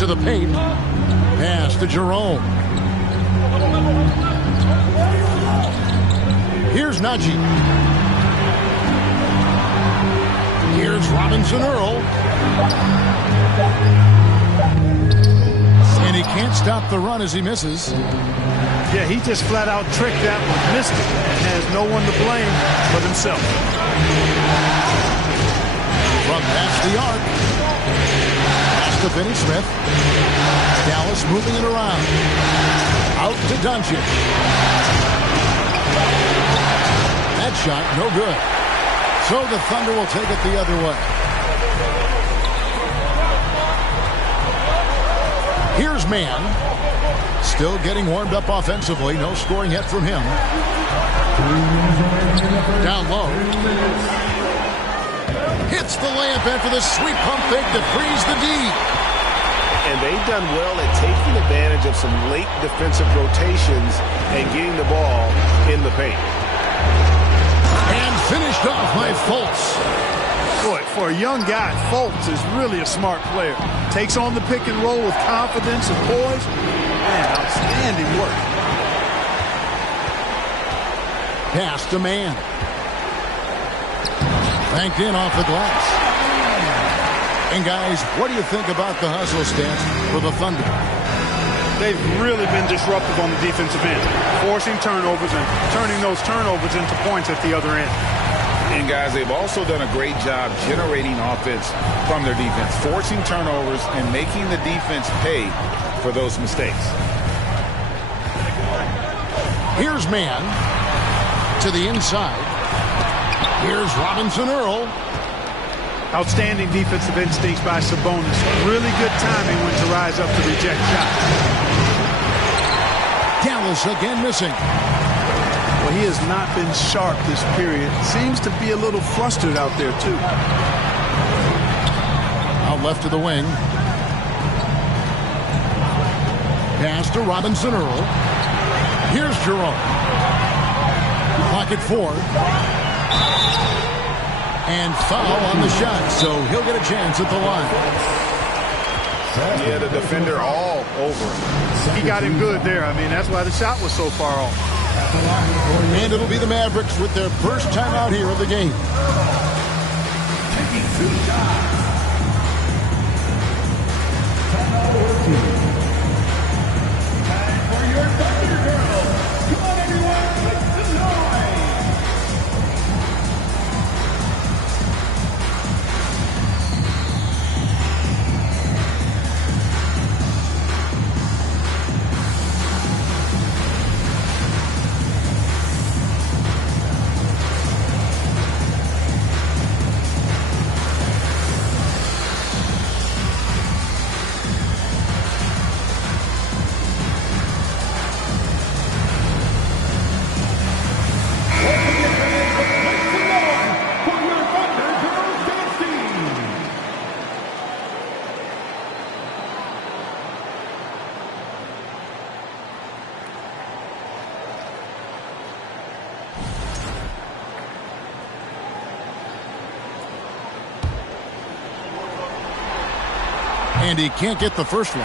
To the paint. Pass to Jerome. Here's Najee. Here's Robinson Earl. And he can't stop the run as he misses. Yeah, he just flat out tricked that one, missed it, and has no one to blame but himself. From past the arc. Pass to Finney Smith. Dallas moving it around. Out to Doncic. That shot, no good. So the Thunder will take it the other way. Here's Mann. Still getting warmed up offensively. No scoring yet from him. Down low. Hits the layup after the sweet pump fake to freeze the D. And they've done well at taking advantage of some late defensive rotations and getting the ball in the paint. And finished off by Fultz. Boy, for a young guy, Fultz is really a smart player. Takes on the pick and roll with confidence and poise. Man, outstanding work. Pass to man. Banked in off the glass. And guys, what do you think about the hustle stance for the Thunder? They've really been disruptive on the defensive end, forcing turnovers and turning those turnovers into points at the other end. And guys, they've also done a great job generating offense from their defense, forcing turnovers and making the defense pay for those mistakes. Here's man to the inside. Here's Robinson Earl. Outstanding defensive instincts by Sabonis. Really good timing when to rise up to reject shots. Dallas again missing. Well, he has not been sharp this period. Seems to be a little flustered out there, too. Out left to the wing. Pass to Robinson Earl. Here's Jerome. Clock at 4. And foul on the shot, so he'll get a chance at the line. Yeah, the defender all over him. He got him good there. I mean, that's why the shot was so far off. And it'll be the Mavericks with their first time out here of the game. Taking 2 shots. Time for your Thunder Girls. Come on, everyone, make some noise. And he can't get the first one.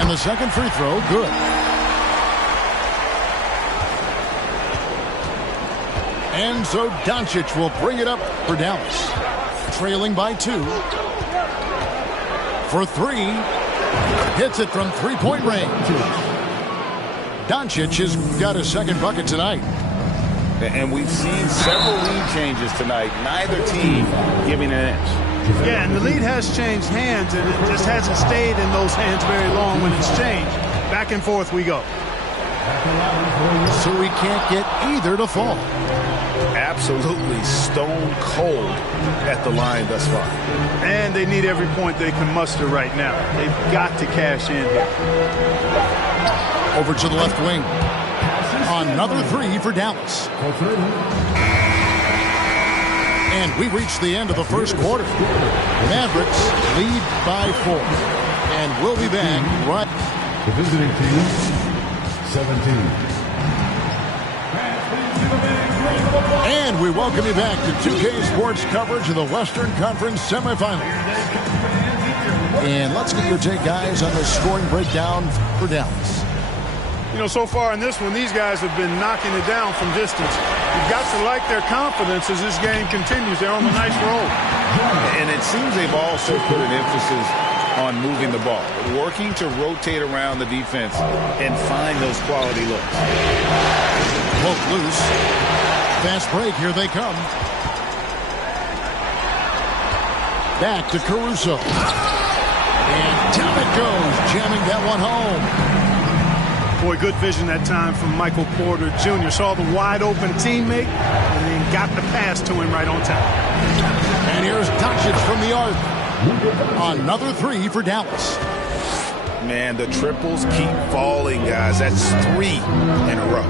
And the second free throw, good. And so Doncic will bring it up for Dallas. Trailing by 2. For 3. Hits it from three-point range. Doncic has got his second bucket tonight. And we've seen several lead changes tonight. Neither team giving an inch. Yeah, and the lead has changed hands, and it just hasn't stayed in those hands very long when it's changed. Back and forth we go. So we can't get either to fall. Absolutely stone cold at the line thus far. And they need every point they can muster right now. They've got to cash in here. Over to the left wing. Another 3 for Dallas. And we reached the end of the first quarter. Mavericks lead by 4. And we'll be back right. The visiting team, 17. And we welcome you back to 2K Sports coverage of the Western Conference semifinals. And let's get your take, guys, on the scoring breakdown for Dallas. You know, so far in this one, these guys have been knocking it down from distance. You've got to like their confidence as this game continues. They're on a nice roll. And it seems they've also put an emphasis on moving the ball, working to rotate around the defense and find those quality looks. Poke loose. Fast break. Here they come. Back to Caruso. And down it goes, jamming that one home. Boy, good vision that time from Michael Porter Jr. Saw the wide-open teammate and then got the pass to him right on time. And here's Doncic from the arc. Another 3 for Dallas. Man, the triples keep falling, guys. That's 3 in a row.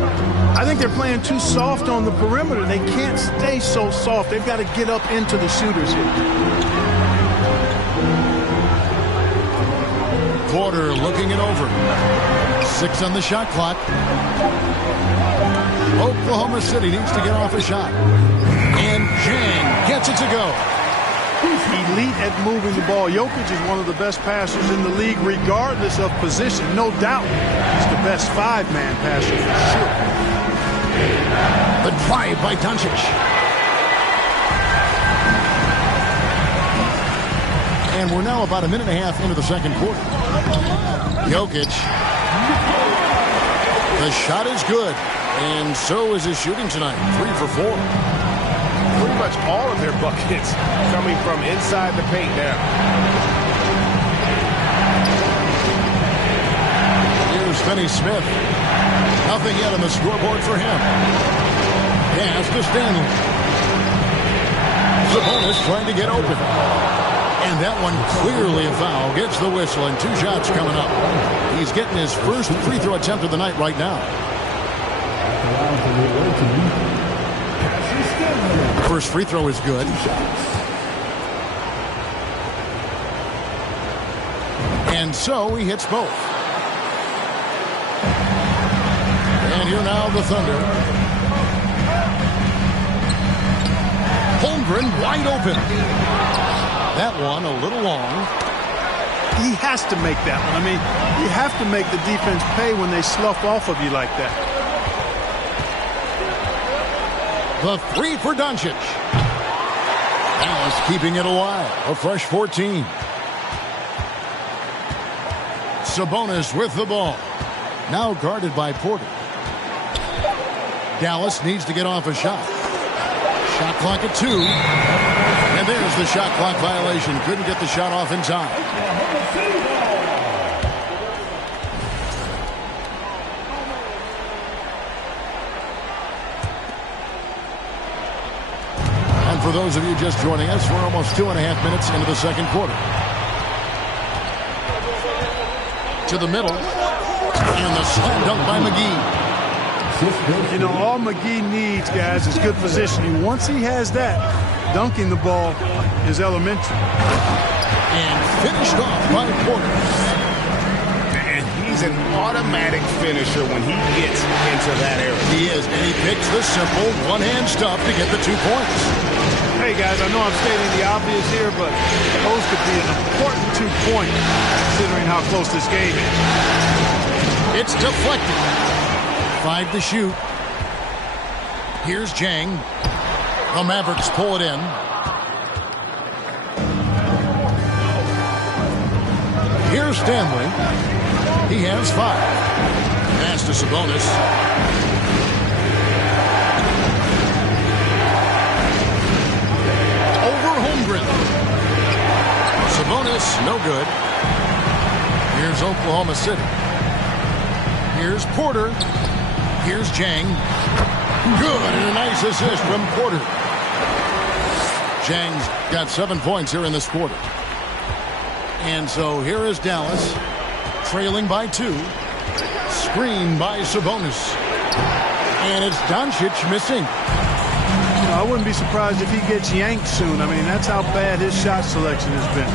I think they're playing too soft on the perimeter. They can't stay so soft. They've got to get up into the shooters here. Porter looking it over. 6 on the shot clock. Oklahoma City needs to get off a shot. And Chang gets it to go. elite at moving the ball. Jokic is one of the best passers in the league, regardless of position. No doubt he's the best five-man passer for sure. The drive by Doncic. And we're now about a minute and a half into the second quarter. Jokic. The shot is good. And so is his shooting tonight. 3 for 4. Pretty much all of their buckets coming from inside the paint now. Here's Finney Smith. Nothing yet on the scoreboard for him. Pass to Stanley. Sabonis trying to get open. And that one clearly a foul. Gets the whistle and 2 shots coming up. He's getting his first free throw attempt of the night right now. First free throw is good. And so he hits both. And here now the Thunder. Holmgren wide open. That one a little long. He has to make that one. I mean, you have to make the defense pay when they slough off of you like that. The 3 for Doncic. Dallas keeping it alive. A fresh 14. Sabonis with the ball. Now guarded by Porter. Dallas needs to get off a shot. Shot clock at 2. And there's the shot clock violation. Couldn't get the shot off in time. And for those of you just joining us, we're almost 2.5 minutes into the second quarter. To the middle. And the slam dunk by McGee. You know, all McGee needs, guys, is good positioning. Once he has that, dunking the ball is elementary. And finished off by Porter. And he's an automatic finisher when he gets into that area. He is, and he picks the simple one-hand stuff to get the 2 points. Hey, guys, I know I'm stating the obvious here, but those could be an important 2 points considering how close this game is. It's deflected. 5 to shoot. Here's Jang. The Mavericks pull it in. Here's Stanley. He has 5. Pass to Sabonis. Over Holmgren. Sabonis, no good. Here's Oklahoma City. Here's Porter. Here's Jang. Good, and a nice assist from Porter. Jang's got 7 points here in this quarter. And so here is Dallas, trailing by 2. Screen by Sabonis. And it's Doncic missing. You know, I wouldn't be surprised if he gets yanked soon. I mean, that's how bad his shot selection has been.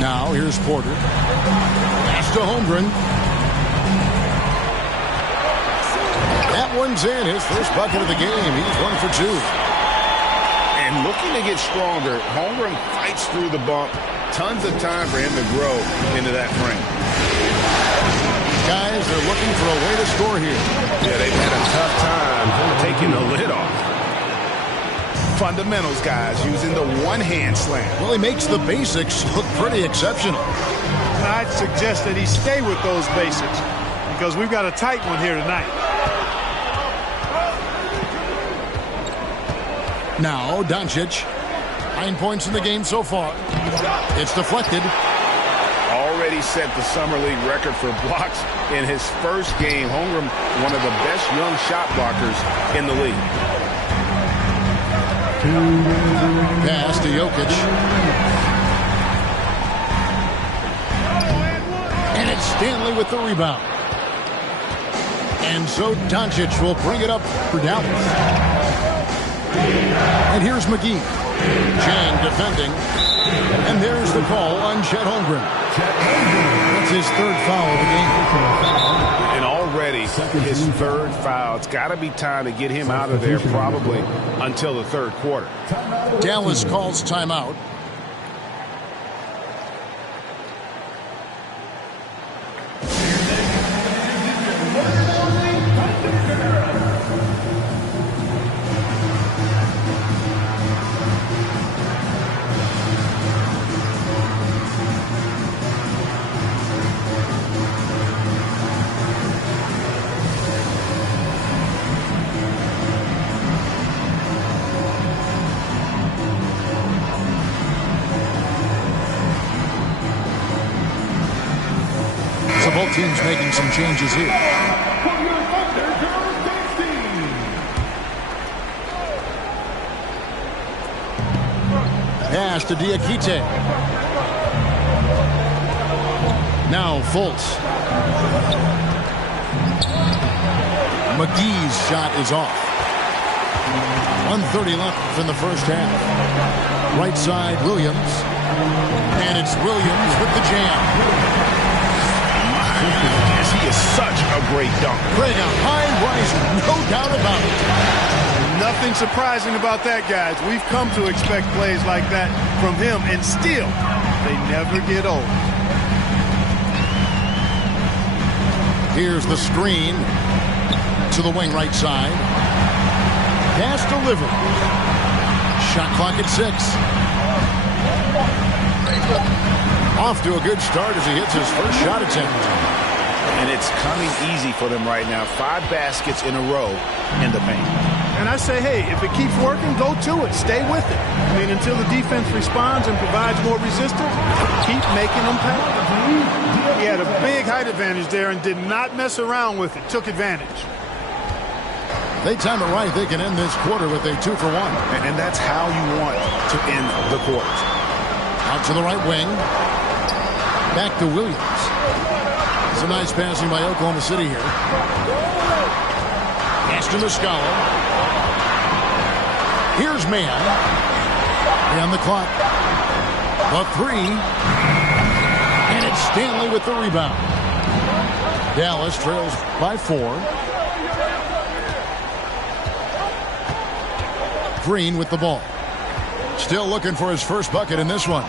Now here's Porter. Pass to Holmgren. That one's in. His first bucket of the game. He's 1 for 2. And looking to get stronger, Holmgren fights through the bump. Tons of time for him to grow into that frame. Guys, they're looking for a way to score here. Yeah, they've had a tough time taking the lid off. Fundamentals, guys, using the one-hand slam. Well, he makes the basics look pretty exceptional. I'd suggest that he stay with those basics because we've got a tight one here tonight. Now, Doncic. 9 points in the game so far. It's deflected. Already set the Summer League record for blocks in his first game. Holmgren, one of the best young shot blockers in the league. Pass to Jokic. And it's Stanley with the rebound. And so Doncic will bring it up for Dallas. And here's McGee. Jang defending. And there's the call on Chet Holmgren. That's his 3rd foul of the game. And already his third foul. It's got to be time to get him out of there probably until the third quarter. Dallas calls timeout. Both teams making some changes here. Pass to Diakite. Now Fultz. McGee's shot is off. 1:30 left in the first half. Right side, Williams. And it's Williams with the jam. Yes, he is such a great dunk. Greg, a high riser, no doubt about it. Nothing surprising about that, guys. We've come to expect plays like that from him, and still, they never get old. Here's the screen to the wing right side. Pass delivered. Shot clock at 6. Off to a good start as he hits his first shot attempt. And it's coming easy for them right now. 5 baskets in a row in the paint. And I say, hey, if it keeps working, go to it. Stay with it. I mean, until the defense responds and provides more resistance, keep making them pay. He had a big height advantage there and did not mess around with it. Took advantage. They time it right. They can end this quarter with a 2 for 1. And that's how you want to end the quarter. Out to the right wing. Back to Williams. Some nice passing by Oklahoma City here. Pass to Muscala. Here's Mann. And the clock. The 3. And it's Stanley with the rebound. Dallas trails by 4. Green with the ball. Still looking for his first bucket in this one.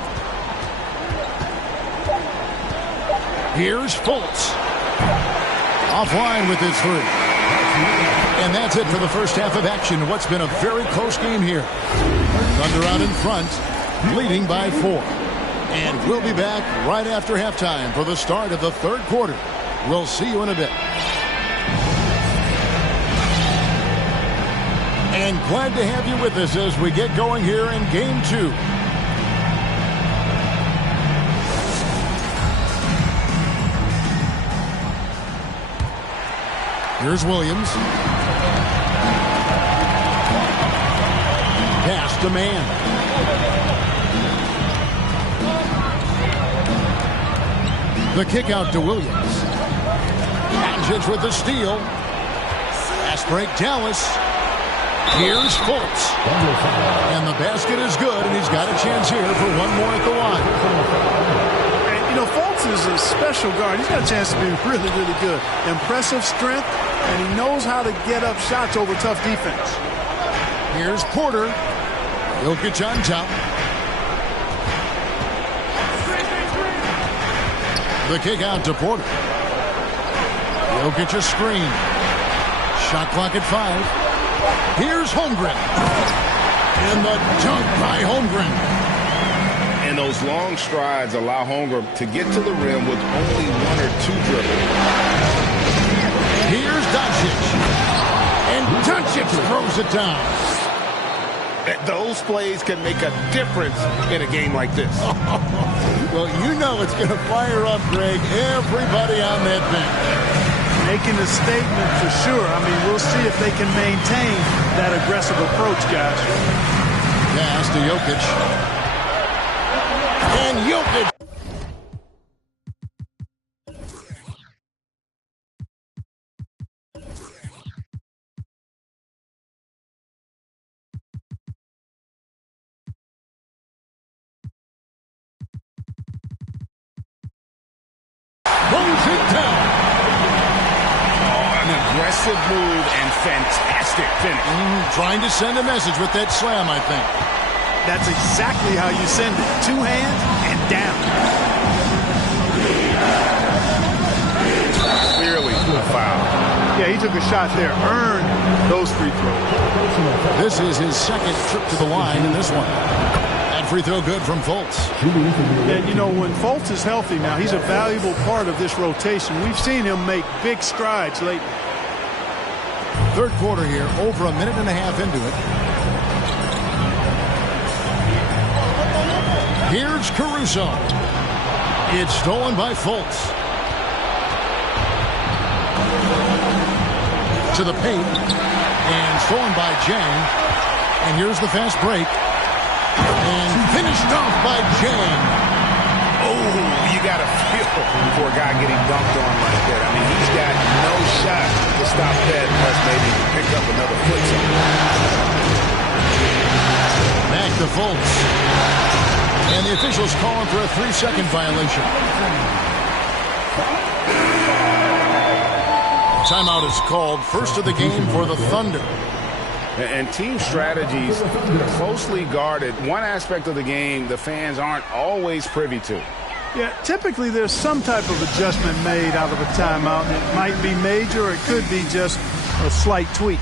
Here's Fultz. Offline with his 3. And that's it for the first half of action. What's been a very close game here. Thunder out in front, leading by 4. And we'll be back right after halftime for the start of the third quarter. We'll see you in a bit. And glad to have you with us as we get going here in Game 2. Here's Williams. Pass to Mann. The kick out to Williams. Doncic with the steal. Fast break, Dallas. Here's Fultz. And the basket is good, and he's got a chance here for one more at the line. And, you know, Fultz is a special guard. He's got a chance to be really, really good. Impressive strength, and he knows how to get up shots over tough defense. Here's Porter. Jokic on top. The kick out to Porter. Jokic a screen. Shot clock at 5. Here's Holmgren. And the dunk by Holmgren. And those long strides allow Holmgren to get to the rim with only 1 or 2 dribbles. Here's Doncic. And Doncic throws it down. Those plays can make a difference in a game like this. Well, you know it's going to fire up, Greg, everybody on that bench. Making a statement for sure. I mean, we'll see if they can maintain that aggressive approach, guys. Pass to Jokic. And Jokic. aggressive move and fantastic finish. Trying to send a message with that slam, I think. That's exactly how you send it. 2 hands and down. Clearly a foul. Yeah, he took a shot there. Earned those free throws. This is his second trip to the line in this one. That free throw good from Fultz. And, you know, when Fultz is healthy now, he's a valuable part of this rotation. We've seen him make big strides lately. Third quarter here, over a minute and a half into it. Here's Caruso. It's stolen by Fultz. To the paint. And stolen by Jang. And here's the fast break. And finished off by Jang. Oh, you got to feel for a guy getting dunked on like that. I mean, he's got no shot to stop that unless maybe pick up another foot somewhere. Back to Fultz. And the officials calling for a 3-second violation. Timeout is called. First of the game for the Thunder. And team strategies closely guarded. One aspect of the game the fans aren't always privy to. Yeah, typically there's some type of adjustment made out of a timeout. It might be major or it could be just a slight tweak.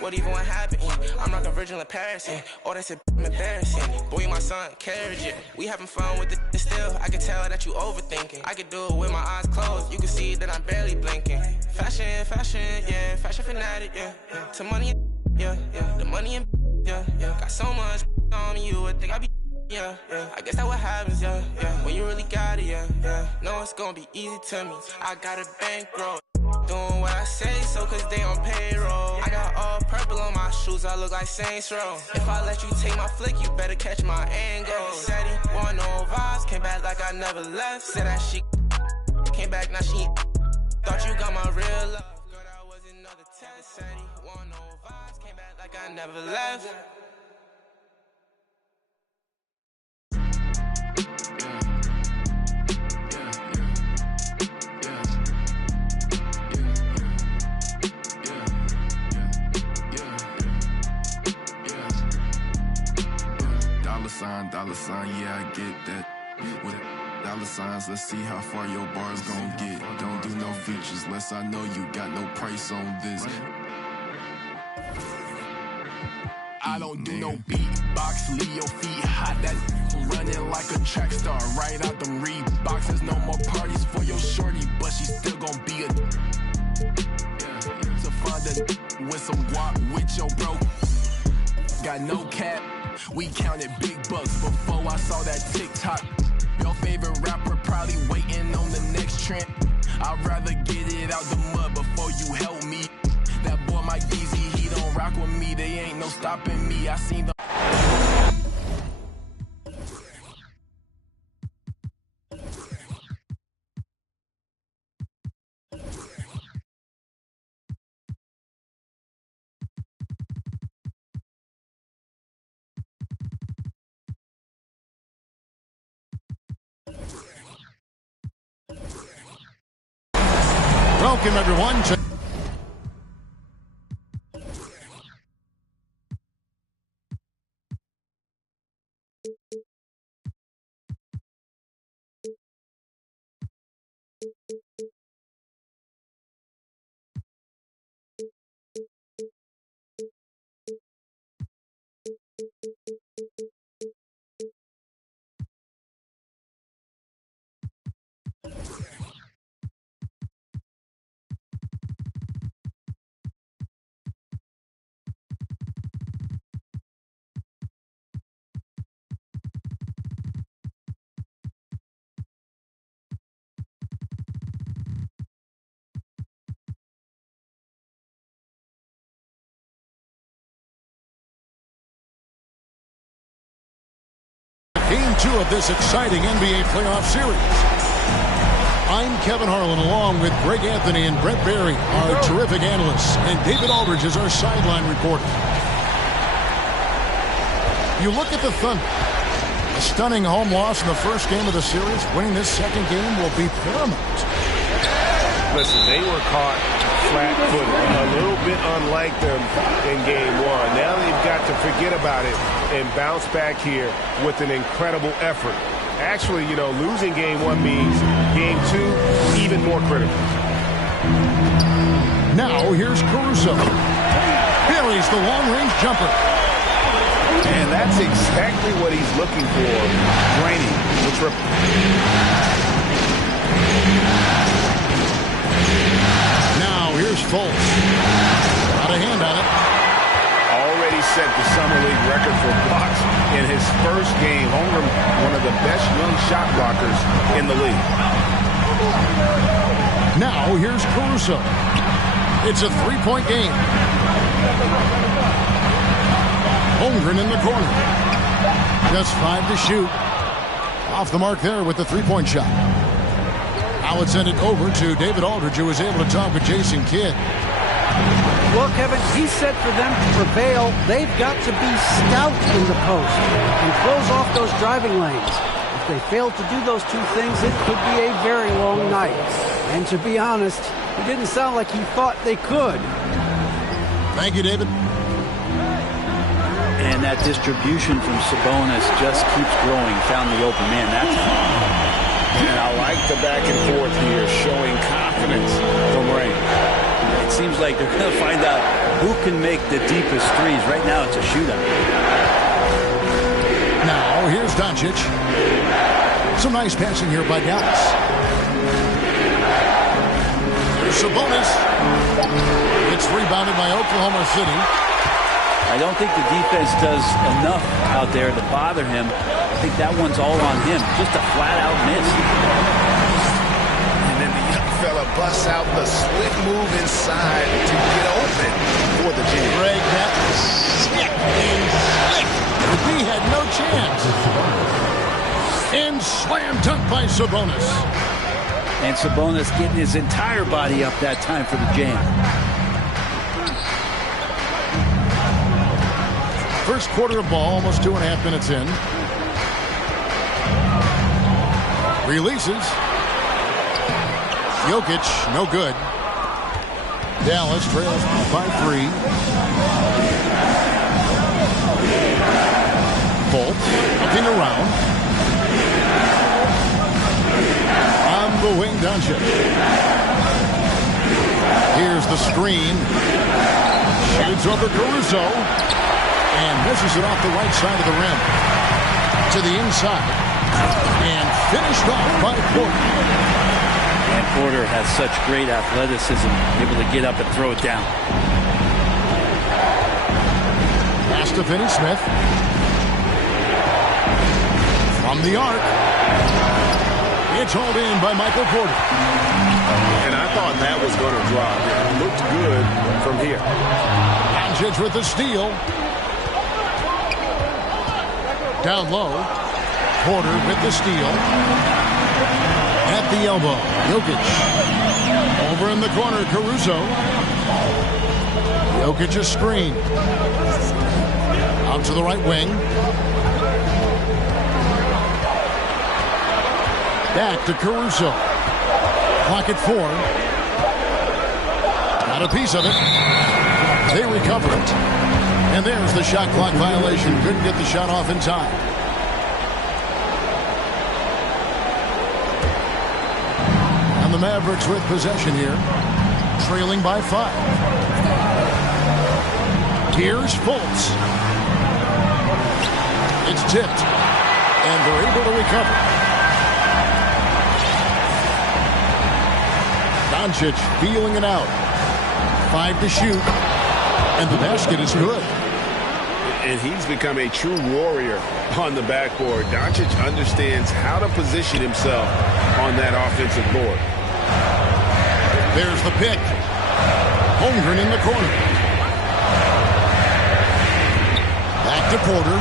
What even what happened? I'm not the virgin of Paris. Oh, that's embarrassing. Boy, my son, carriage. We having fun with it still. I can tell that you overthinking. I can do it with my eyes closed. You can see that I'm barely blinking. Fashion, yeah. Fashion fanatic, yeah. To money, yeah. The money and yeah. Got so much on me, you would think I be. Yeah. I guess that's what happens, yeah. When you really got it, yeah. No, it's gonna be easy to me. I got a bankroll. Doing what I say, so cause they on payroll. I got all purple on my shoes, I look like Saints Row. If I let you take my flick, you better catch my angle. Said he want no vibes, came back like I never left. Said that she came back, now she thought you got my real love. Girl, that was another test. Said he want no vibes, came back like I never left. Dollar sign, yeah, I get that. With dollar signs, let's see how far your bar's gon' get. Don't do no features, less I know you got no price on this. I don't do no beatbox, leave your feet hot. That running like a track star, right out them Reeboks. There's no more parties for your shorty, but she still gon' be a. To find a with some guap with your bro. Got no cap. We counted big bucks before I saw that TikTok. Your favorite rapper probably waiting on the next trend. I'd rather get it out the mud before you help me. That boy Mike Deezy, he don't rock with me. They ain't no stopping me. I seen the. Welcome, everyone, to Game 2 of this exciting NBA playoff series. I'm Kevin Harlan, along with Greg Anthony and Brett Barry, our terrific analysts, and David Aldridge is our sideline reporter. You look at the Thunder. A stunning home loss in the first game of the series. Winning this second game will be paramount. Listen, they were caught flat-footed, a little bit unlike them in Game 1. Now they've got to forget about it and bounce back here with an incredible effort. Actually, you know, losing Game 1 means Game 2 even more critical. Now here's Caruso. Buries the long-range jumper. And that's exactly what he's looking for. Draining the triple. Now here's Fultz. Got a hand on it. Already set the Summer League record for blocks in his first game. Holmgren, one of the best young shot blockers in the league. Now here's Caruso. It's a three-point game. Holmgren in the corner. Just 5 to shoot. Off the mark there with the three-point shot. Now it's sent it over to David Aldridge, who was able to talk with Jason Kidd. Well, Kevin, he said for them to prevail, they've got to be stout in the post and close off those driving lanes. If they fail to do those two things, it could be a very long night. And to be honest, it didn't sound like he thought they could. Thank you, David. And that distribution from Sabonis just keeps growing. Found the open man. And I like the back and forth here, showing confidence from Ray. It seems like they're going to find out who can make the deepest threes. Right now, it's a shootout. Now, here's Doncic. Some nice passing here by Dallas. Here's Sabonis. It's rebounded by Oklahoma City. I don't think the defense does enough out there to bother him. I think that one's all on him. Just a flat-out miss. And then the young fella busts out the split move inside to get open for the jam. Greg, that was sick and slick. He had no chance. And slam dunk by Sabonis. And Sabonis getting his entire body up that time for the jam. First quarter of ball, almost 2.5 minutes in. Releases. Jokic, no good. Dallas trails by 3. Fultz looking around. On the wing, Doncic. Here's the screen. Shoots over Caruso. And misses it off the right side of the rim. To the inside. And finished off by Porter. And Porter has such great athleticism, able to get up and throw it down. Pass to Finney-Smith. From the arc. It's hauled in by Michael Porter. And I thought that was going to drop. It looked good from here. Doncic with the steal. Down low. Porter with the steal. At the elbow. Jokic. Over in the corner, Caruso. Jokic a screen. Out to the right wing. Back to Caruso. Clock at 4. Got a piece of it. They recover it. And there's the shot clock violation. Couldn't get the shot off in time. And the Mavericks with possession here. Trailing by 5. Here's Fultz. It's tipped. And they're able to recover. Doncic feeling it out. 5 to shoot. And the basket is good. And he's become a true warrior on the backboard. Doncic understands how to position himself on that offensive board. There's the pick. Holmgren in the corner. Back to Porter.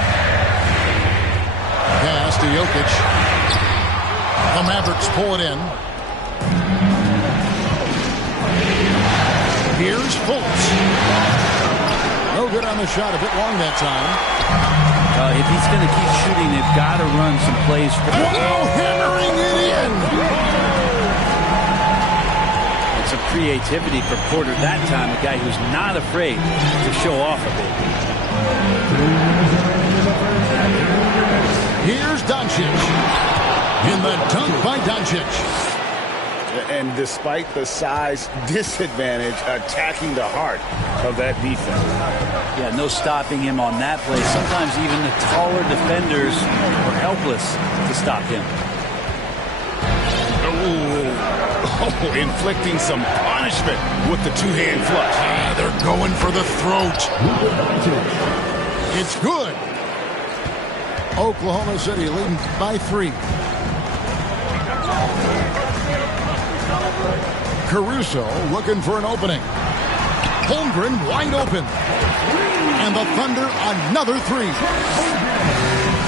Pass to Jokic. The Mavericks pull it in. Here's Fultz. No good on the shot. A bit long that time. If he's going to keep shooting, they've got to run some plays. Wow, hammering it in. It's a creativity for Porter that time, a guy who's not afraid to show off a bit. Here's Doncic. In the dunk by Doncic. And despite the size disadvantage, attacking the heart of that defense. Yeah, no stopping him on that play. Sometimes even the taller defenders are helpless to stop him. Oh, inflicting some punishment with the two-hand flush. They're going for the throat. It's good. Oklahoma City leading by 3. Caruso looking for an opening. Holmgren wide open. And the Thunder another 3.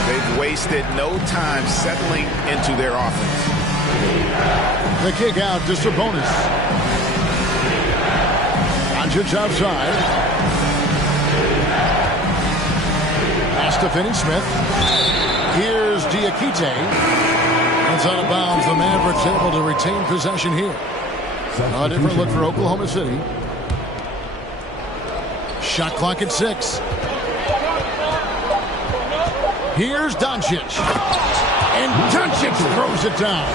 They've wasted no time settling into their offense. The kick out to Sabonis. Doncic outside. Pass to Finney-Smith. Here's Diakite. That's out of bounds. The Mavericks able to retain possession here. A different look for Oklahoma City. Shot clock at 6. Here's Doncic. And Doncic throws it down.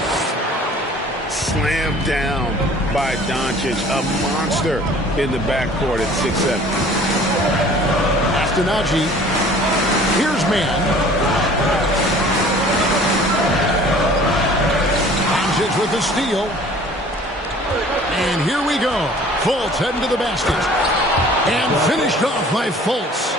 Slammed down by Doncic. A monster in the backcourt at 6'7". Astanaji. Here's man. Doncic with the steal. And here we go. Fultz heading to the basket. And finished off by Fultz.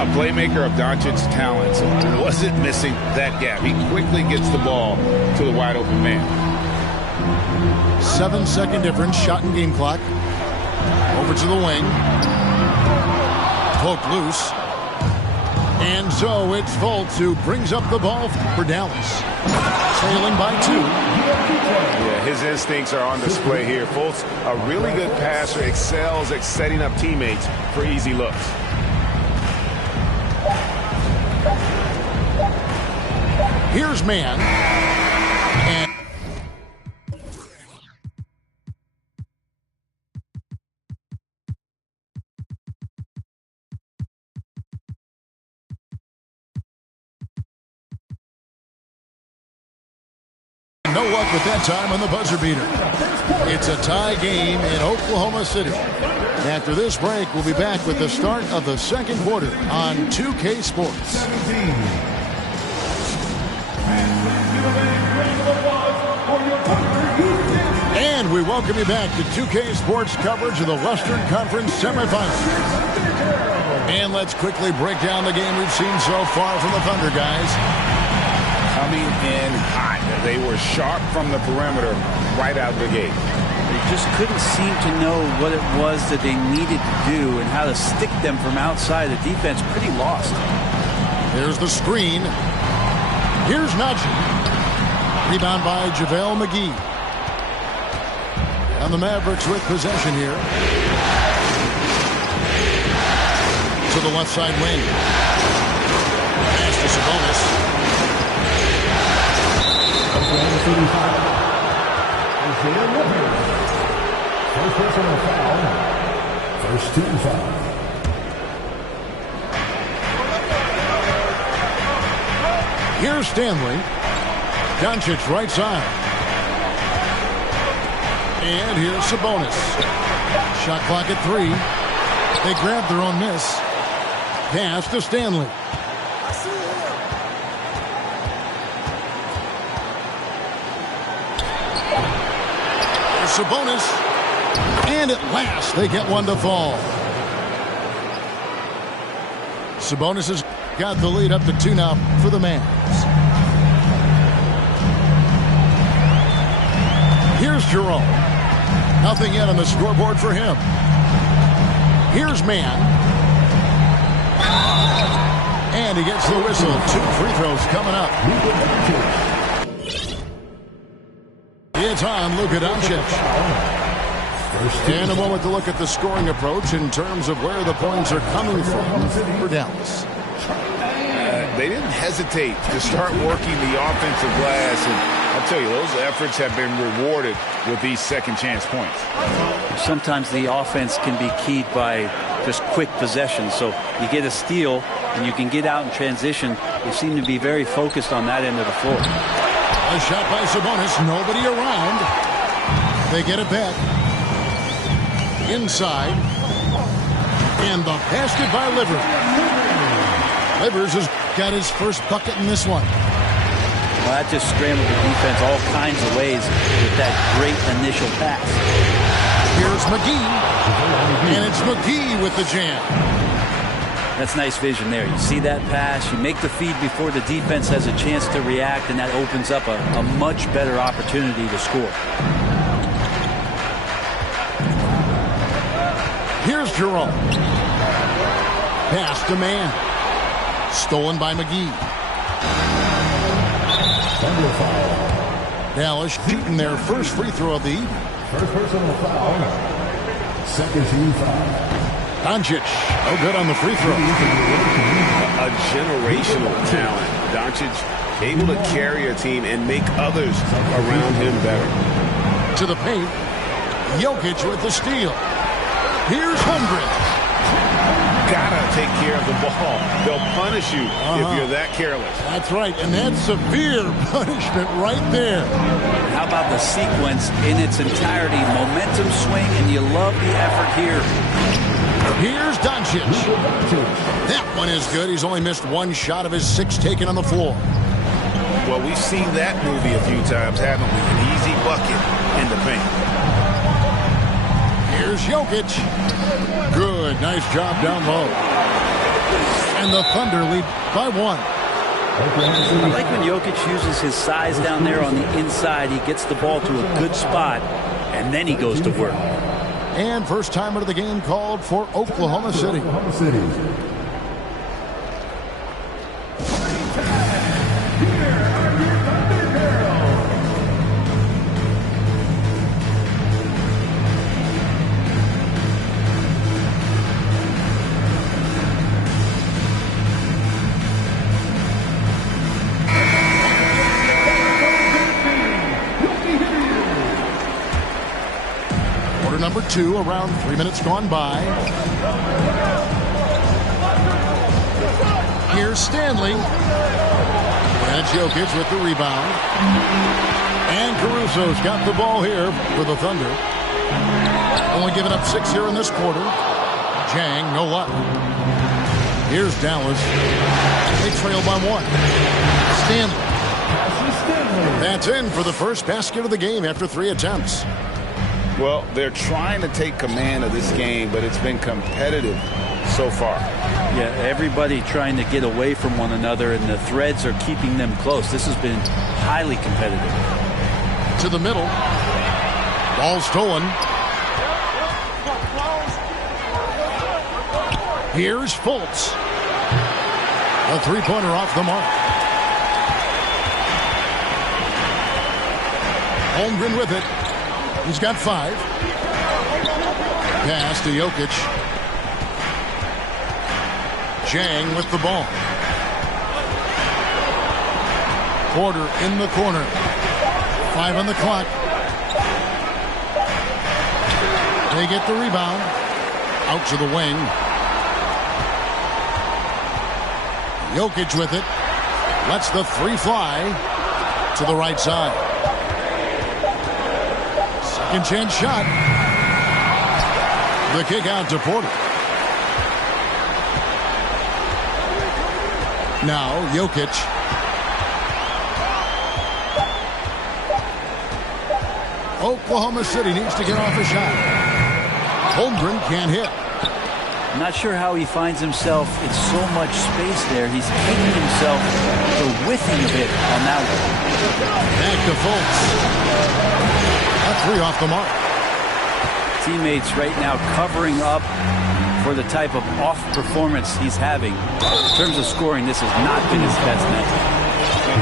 A playmaker of Doncic's talents wasn't missing that gap. He quickly gets the ball to the wide open man. 7-second difference. Shot and game clock. Over to the wing. Poked loose. And so it's Fultz who brings up the ball for Dallas. Trailing by 2. Yeah, his instincts are on display here. Fultz, a really good passer, excels at setting up teammates for easy looks. Here's man. And no luck with that time on the buzzer beater. It's a tie game in Oklahoma City. After this break, we'll be back with the start of the second quarter on 2K Sports. And we welcome you back to 2K Sports coverage of the Western Conference semifinals. And let's quickly break down the game we've seen so far from the Thunder, guys. Coming in hot. They were sharp from the perimeter right out of the gate. They just couldn't seem to know what it was that they needed to do and how to stick them from outside. The defense pretty lost. There's the screen. Here's Najee. Rebound by JaVale McGee. And the Mavericks with possession here. To the left side wing. Pass to Sabonis. Isaiah Living. First personal foul. Here's Stanley. Doncic right side. And here's Sabonis. Shot clock at 3. They grab their own miss. Pass to Stanley. There's Sabonis. And at last they get one to fall. Sabonis has got the lead up to 2 now for the Mavs. Here's Jerome. Nothing yet on the scoreboard for him. Here's Mann. And he gets the whistle. 2 free throws coming up. It's on Luka Doncic. And a moment to look at the scoring approach in terms of where the points are coming from for Dallas. They didn't hesitate to start working the offensive glass, and I'll tell you, those efforts have been rewarded with these second chance points. Sometimes the offense can be keyed by just quick possession. So you get a steal and you can get out in transition. They seem to be very focused on that end of the floor. A shot by Sabonis, nobody around. They get it back. Inside. And the basket by Livers. Livers has got his first bucket in this one. Well, that just scrambled the defense all kinds of ways with that great initial pass. Here's McGee. And it's McGee with the jam. That's nice vision there. You see that pass, you make the feed before the defense has a chance to react, and that opens up a much better opportunity to score. Here's Jerome. Pass to Mann. Stolen by McGee. Dallas shooting their first free throw of the evening. First personal foul. Second team foul. Doncic, no good on the free throw. A generational talent. Doncic able to carry a team and make others around him better. To the paint. Jokic with the steal. Here's Holmgren. Gotta take care of the ball. They'll punish you if you're that careless. That's right, and that's severe punishment right there. How about the sequence in its entirety? Momentum swing, and you love the effort here. Here's Doncic. That one is good. He's only missed 1 shot of his 6 taken on the floor. Well, we've seen that movie a few times, haven't we? An easy bucket in the paint. Here's Jokic. Good. Nice job down low. And the Thunder lead by 1. I like when Jokic uses his size down there on the inside. He gets the ball to a good spot, and then he goes to work. And first timer of the game called for Oklahoma City. Number 2, around 3 minutes gone by. Here's Stanley. And it's Jokic with the rebound. And Caruso's got the ball here for the Thunder. Only giving up 6 here in this quarter. Jang, no luck. Here's Dallas. They trail by 1. Stanley. That's in for the first basket of the game after 3 attempts. Well, they're trying to take command of this game, but it's been competitive so far. Yeah, everybody trying to get away from one another, and the threads are keeping them close. This has been highly competitive. To the middle. Ball stolen. Here's Fultz. A 3-pointer off the mark. Holmgren with it. He's got 5. Pass to Jokic. Jang with the ball. Porter in the corner. 5 on the clock. They get the rebound. Out to the wing. Jokic with it. Lets the three fly to the right side. Second chance shot. The kick out to Porter. Now Jokic. Oklahoma City needs to get off a shot. Holmgren can't hit. I'm not sure how he finds himself in so much space there. He's keeping himself the whiffing a bit on that one. Back to Fultz. A three off the mark. Teammates right now covering up for the type of off performance he's having. In terms of scoring, this has not been his best night.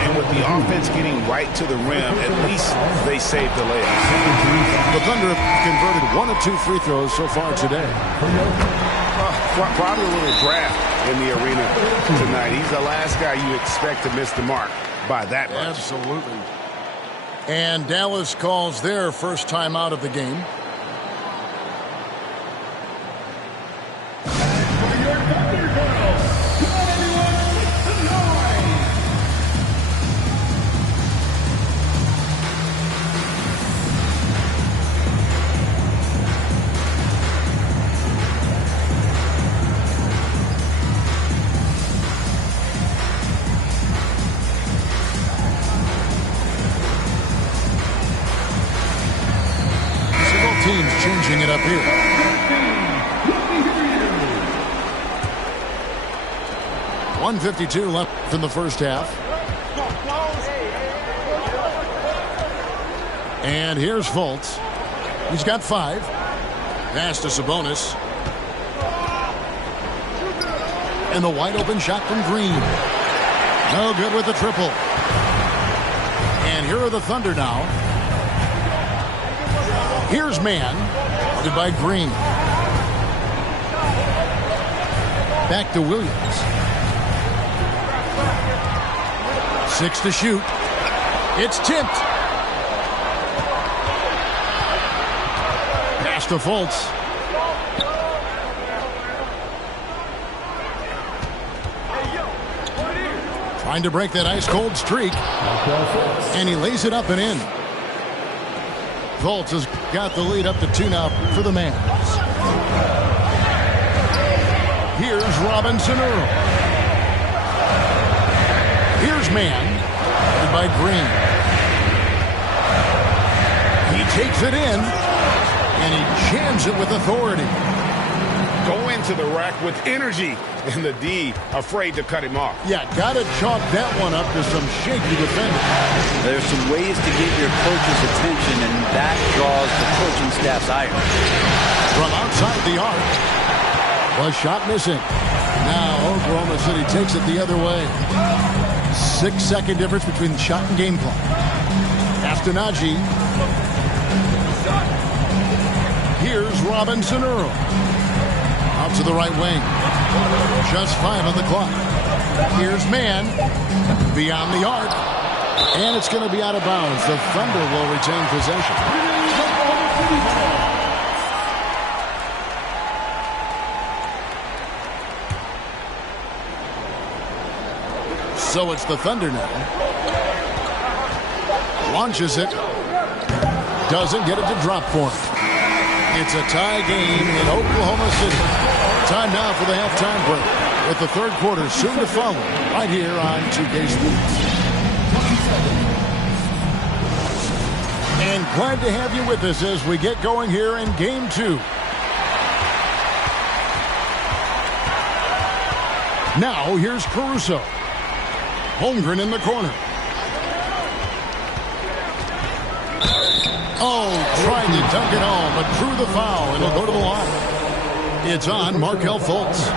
And with the offense getting right to the rim, at least they saved the layup. The Thunder have converted 1 of 2 free throws so far today. Probably a little draft in the arena tonight. He's the last guy you expect to miss the mark by that much. Absolutely. And Dallas calls their first time out of the game. Teams changing it up here. .152 left in the first half. And here's Fultz. He's got 5. Pass to Sabonis. And the wide open shot from Green. No good with the triple. And here are the Thunder now. Here's man, guarded by Green. Back to Williams. 6 to shoot. It's tipped. Pass to Fultz. Trying to break that ice-cold streak. And he lays it up and in. Fultz has got the lead up to 2 now for the Mavs. Here's Robinson Earl. Here's man by Green. He takes it in and he jams it with authority. Go into the rack with energy, and the D afraid to cut him off. Yeah, gotta chalk that one up to some shaky defending. There's some ways to get your coach's attention, and that draws the coaching staff's ire. From outside the arc. Was shot missing. Now Oklahoma City takes it the other way. 6-second difference between the shot and game clock. Astonagi. Here's Robinson Earl. Out to the right wing. Just 5 on the clock. Here's man. Beyond the arc. And it's going to be out of bounds. The Thunder will retain possession. So it's the Thunder now. Launches it. Doesn't get it to drop for him. It's a tie game in Oklahoma City. Time now for the halftime break, with the third quarter soon to follow right here on 2K Sports. And glad to have you with us as we get going here in Game 2. Now here's Caruso. Holmgren in the corner. Oh, trying to dunk it home, but drew the foul. It'll go to the line. It's on Markelle Fultz.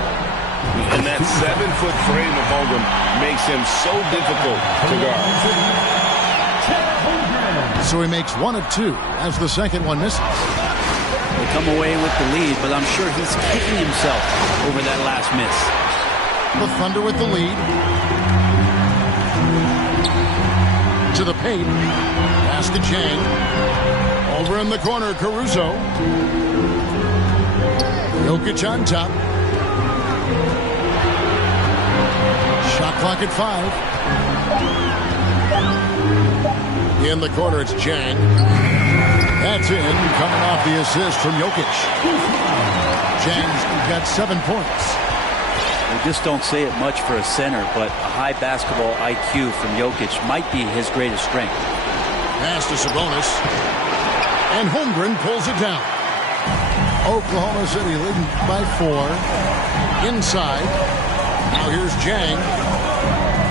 And that 7-foot frame of Holmgren makes him so difficult to guard. So he makes 1 of 2 as the second one misses. They come away with the lead, but I'm sure he's kicking himself over that last miss. The Thunder with the lead. To the paint. Pass to Chang. Over in the corner, Caruso. Jokic on top. Shot clock at 5. In the corner, it's Jang. That's in, coming off the assist from Jokic. Jang's got 7 points. We just don't say it much for a center, but a high basketball IQ from Jokic might be his greatest strength. Pass to Sabonis. And Holmgren pulls it down. Oklahoma City leading by 4. Inside. Now here's Jang.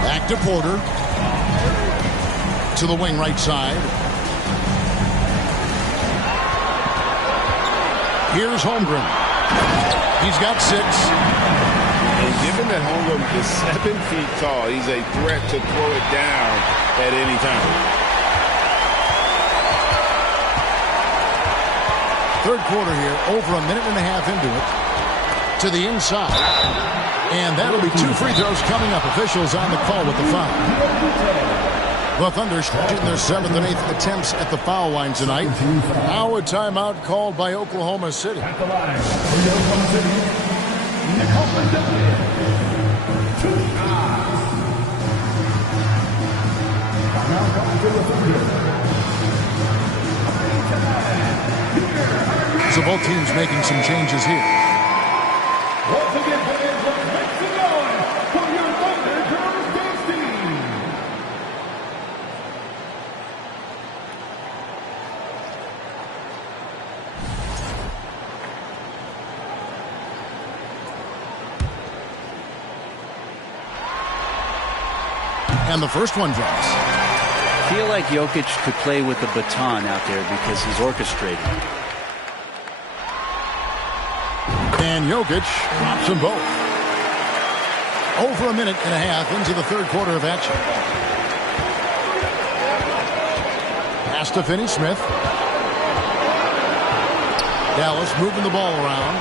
Back to Porter. To the wing right side. Here's Holmgren. He's got 6. And given that Holmgren is 7 feet tall, he's a threat to throw it down at any time. Third quarter here, over a minute and a half into it. To the inside. And that'll be 2 free throws coming up. Officials on the call with the foul. The Thunder shooting their 7th and 8th attempts at the foul line tonight. Now a timeout called by Oklahoma City. At the line for the Oklahoma City, Nicola Duncan. 2 shots. Now coming to the Thunder. So both teams making some changes here. Once again, players, let's make some noise for your Thunder Girls dance team. And the first one drops. I feel like Jokic could play with the baton out there because he's orchestrating. And Jokic drops them both. Over a minute and a half into the third quarter of action. Pass to Finney-Smith. Dallas moving the ball around.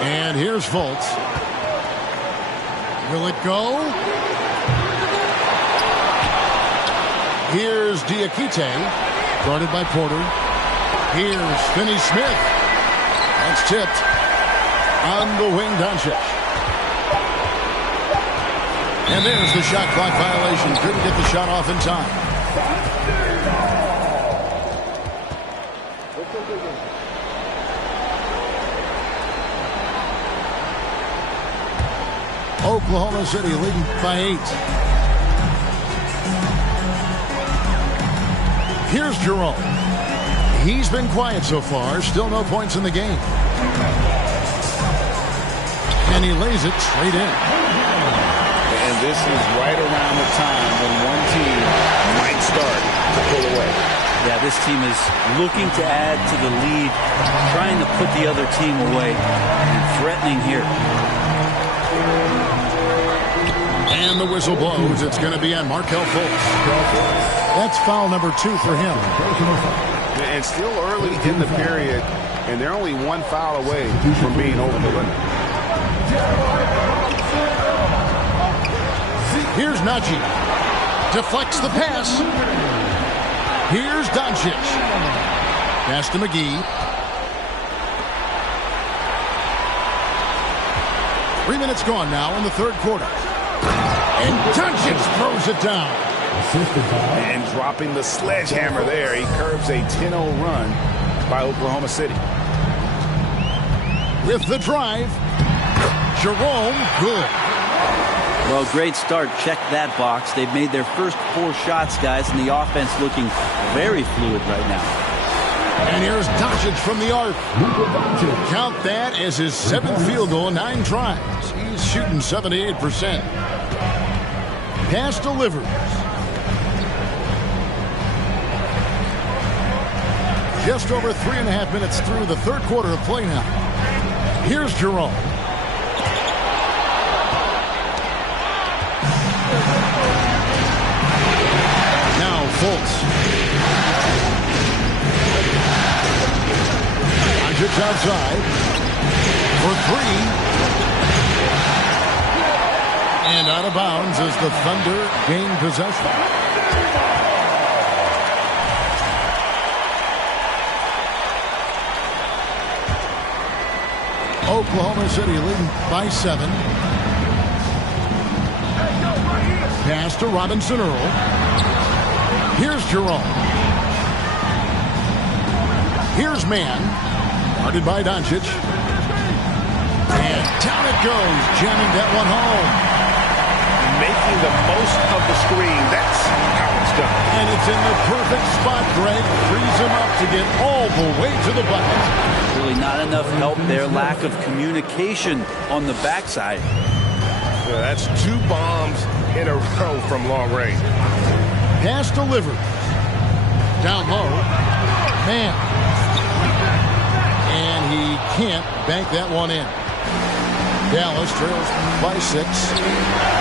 And here's Fultz. Will it go? Here's Diakite, guarded by Porter. Here's Finney-Smith. That's tipped. On the wing, Doncic. And there's the shot clock violation. Couldn't get the shot off in time. Oklahoma City leading by 8. Here's Jerome. He's been quiet so far. Still no points in the game. And he lays it straight in. And this is right around the time when one team might start to pull away. Yeah, this team is looking to add to the lead, trying to put the other team away, and threatening here. And the whistle blows. It's going to be on Markelle Fultz. That's foul number 2 for him. And still early in the period, and they're only 1 foul away from being over the limit. Here's Najee. Deflects the pass. Here's Doncic. Pass to McGee. 3 minutes gone now in the third quarter. And Doncic throws it down. And dropping the sledgehammer there, he curbs a 10-0 run by Oklahoma City. With the drive, Jerome, good. Well, great start. Check that box. They've made their first 4 shots, guys, and the offense looking very fluid right now. And here's Doncic from the arc. Count that as his 7th field goal in 9 tries. He's shooting 78%. Pass delivers. Just over 3.5 minutes through the third quarter of play now. Here's Jerome. Now Fultz. Doncic outside for 3. And out of bounds as the Thunder gain possession. Oklahoma City leading by 7. Pass to Robinson Earl. Here's Jerome. Here's Mann. Guarded by Doncic. And down it goes. Jamming that one home. Making the most of the screen. That's how it's done. And it's in the perfect spot, Greg. Frees him up to get all the way to the bucket. Really not enough help there. Lack of communication on the backside. Yeah, that's 2 bombs in a row from long range. Pass delivered. Down low. Man. And he can't bank that one in. Dallas trails by 6.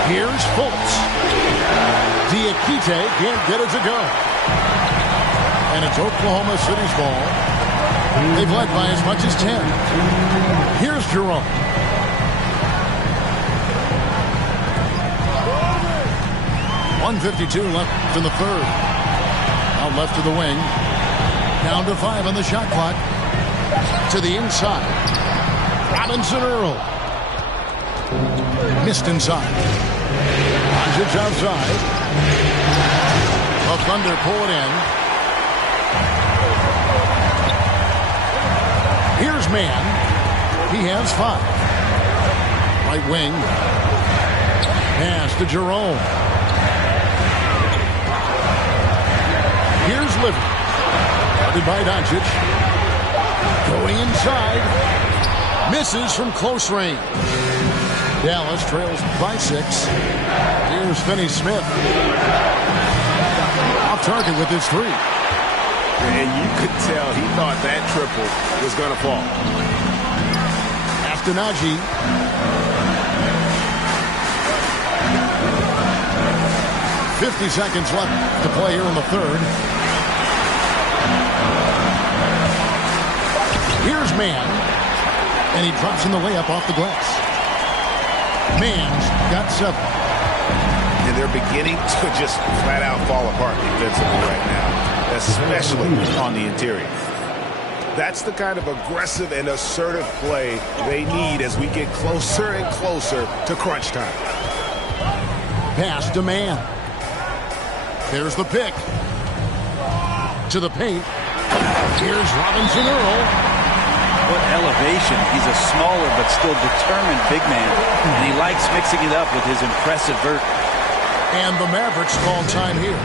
Here's Fultz. Diakite can't get it to go. And it's Oklahoma City's ball. They've led by as much as 10. Here's Jerome. .152 left in the third. Out left to the wing. Down to 5 on the shot clock. To the inside. Robinson Earl. Missed inside. Doncic outside. The Thunder pull it in. Here's Mann. He has 5. Right wing. Pass to Jerome. Here's Livy. Guarded by Doncic. Going inside. Misses from close range. Dallas trails by 6. Here's Finney-Smith. Off target with his 3. And you could tell he thought that triple was going to fall. After Najee. 50 seconds left to play here in the third. Here's Mann. And he drops in the layup off the glass. Mann's got 7. And they're beginning to just flat out fall apart defensively right now, especially on the interior. That's the kind of aggressive and assertive play they need as we get closer and closer to crunch time. Pass to Mann. There's the pick. To the paint. Here's Robinson Earl. What elevation. He's a smaller but still determined big man. And he likes mixing it up with his impressive vert. And the Mavericks call time here.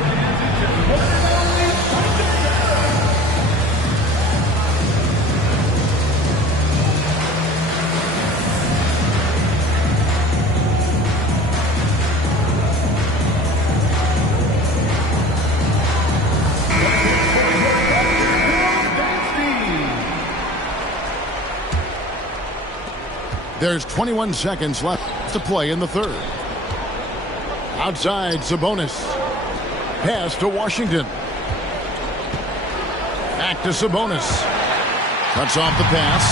There's 21 seconds left to play in the third. Outside, Sabonis. Pass to Washington. Back to Sabonis. Cuts off the pass.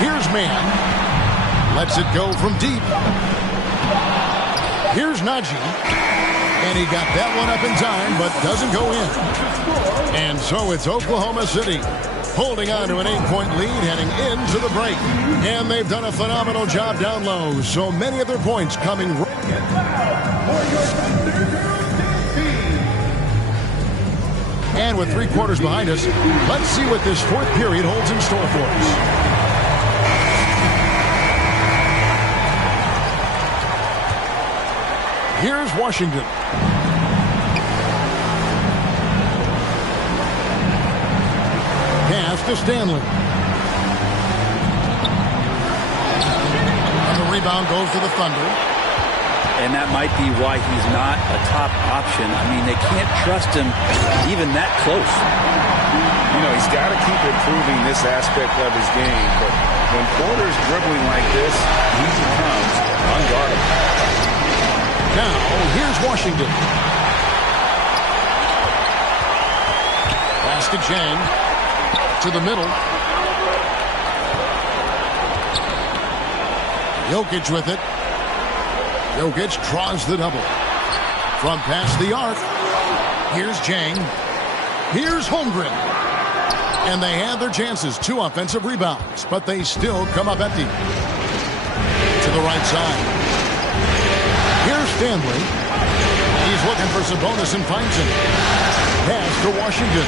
Here's Mann. Lets it go from deep. Here's Najee. And he got that one up in time, but doesn't go in. And so it's Oklahoma City holding on to an 8-point lead heading into the break. And they've done a phenomenal job down low. So many of their points coming. And with 3 quarters behind us, let's see what this fourth period holds in store for us. Here's Washington. Pass to Stanley. And the rebound goes to the Thunder. And that might be why he's not a top option. I mean, they can't trust him even that close. You know, he's got to keep improving this aspect of his game, but when Porter's dribbling like this, he becomes unguardable. Now, here's Washington. Pass to Chang. To the middle. Jokic with it. Jokic draws the double. From past the arc. Here's Chang. Here's Holmgren. And they had their chances. 2 offensive rebounds. But they still come up empty. To the right side. Here's Stanley. He's looking for Sabonis and finds him. Pass to Washington.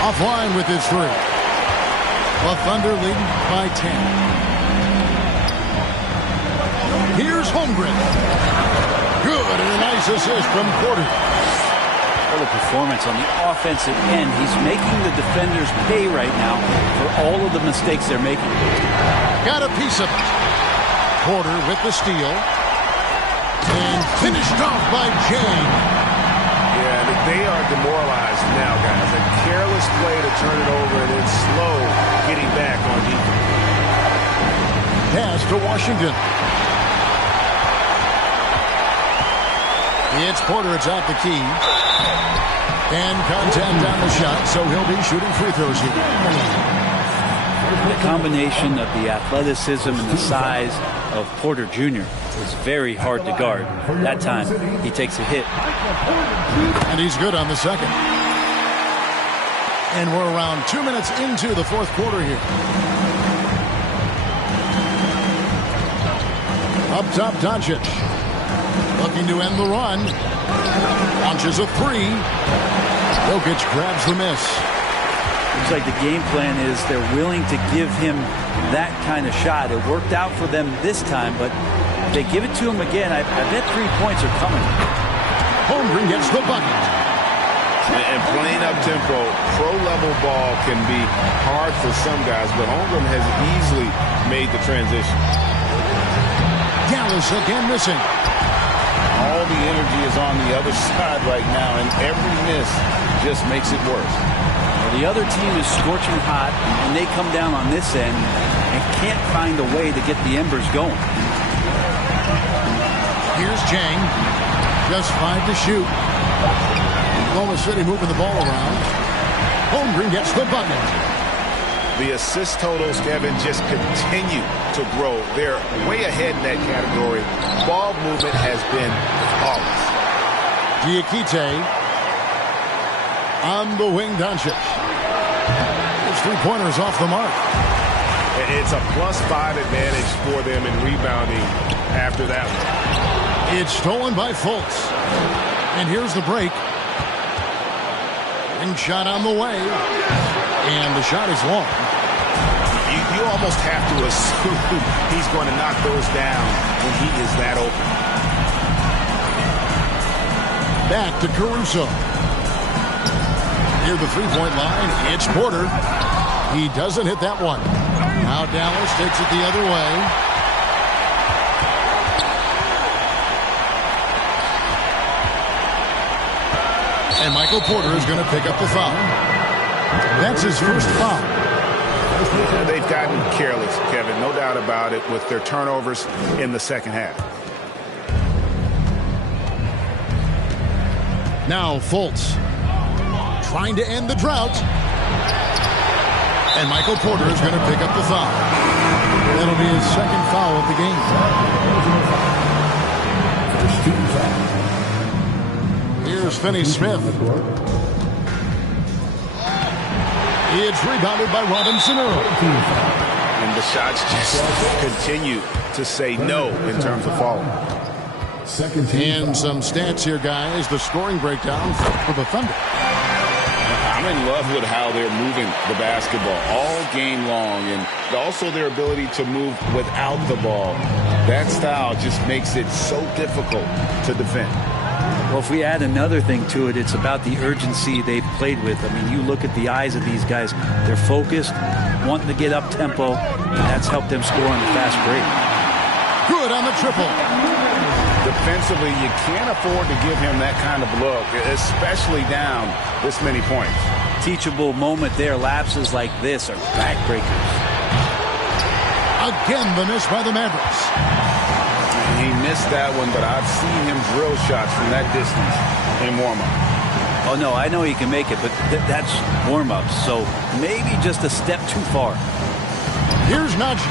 Offline with his three. The Thunder leading by 10. Here's Holmgren. Good, and a nice assist from Porter. What a performance on the offensive end. He's making the defenders pay right now for all of the mistakes they're making. Got a piece of it. Porter with the steal. And finished off by Jane. Yeah, they are demoralized now, guys. A careless play to turn it over and then slow getting back on defense. Pass to Washington. It's Porter. It's out the key. And contact on the shot, so he'll be shooting free throws here. The combination of the athleticism and the size of Porter Jr. is very hard to guard. That time, he takes a hit. And he's good on the second. And we're around 2 minutes into the fourth quarter here. Up top, Doncic. Looking to end the run. Launches a three. Jokic grabs the miss. Looks like the game plan is they're willing to give him that kind of shot. It worked out for them this time, but if they give it to him again, I bet 3 points are coming. Holmgren gets the bucket. And playing up-tempo, pro-level ball can be hard for some guys, but Holmgren has easily made the transition. Dallas again missing. All the energy is on the other side right now, and every miss just makes it worse. Well, the other team is scorching hot, and they come down on this end and can't find a way to get the embers going. Here's Chang. Just 5 to shoot. Oklahoma City moving the ball around. Holmgren gets the bucket. The assist totals, Kevin, just continue to grow. They're way ahead in that category. Ball movement has been flawless. Diakite on the wing, Doncic. His three-pointers off the mark. It's a +5 advantage for them in rebounding after that one. It's stolen by Fultz. And here's the break. And shot on the way. And the shot is long. You almost have to assume he's going to knock those down when he is that open. Back to Caruso. Near the three-point line, it's Porter. He doesn't hit that one. Now Dallas takes it the other way. And Michael Porter is going to pick up the foul. That's his first foul. They've gotten careless, Kevin, no doubt about it, with their turnovers in the second half. Now Fultz trying to end the drought. And Michael Porter is going to pick up the foul. That'll be his second foul of the game. Here's Finney-Smith. It's rebounded by Robinson Earl. And the shots just continue to say no in terms of falling. And some stats here, guys. The scoring breakdown for the Thunder. I'm in love with how they're moving the basketball all game long, and also their ability to move without the ball. That style just makes it so difficult to defend. Well, if we add another thing to it, it's about the urgency they've played with. I mean, you look at the eyes of these guys. They're focused, wanting to get up-tempo, and that's helped them score on the fast break. Good on the triple. Defensively, you can't afford to give him that kind of look, especially down this many points. Teachable moment there. Lapses like this are backbreakers. Again, the miss by the Mavericks. He missed that one, but I've seen him drill shots from that distance in warm-up. Oh, no, I know he can make it, but that's warm-up, so maybe just a step too far. Here's Najee,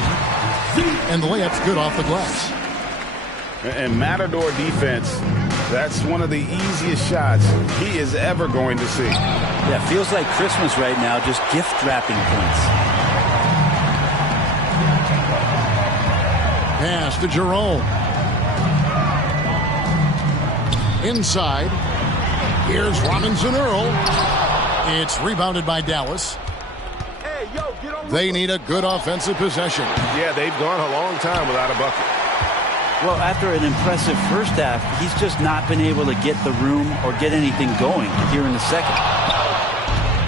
and the layup's good off the glass. And Matador defense, that's one of the easiest shots he is ever going to see. Yeah, feels like Christmas right now, just gift-wrapping points. Pass to Jerome. Inside. Here's Robinson Earl. It's rebounded by Dallas. They need a good offensive possession. Yeah, they've gone a long time without a bucket. Well, after an impressive first half, he's just not been able to get the room or get anything going here in the second.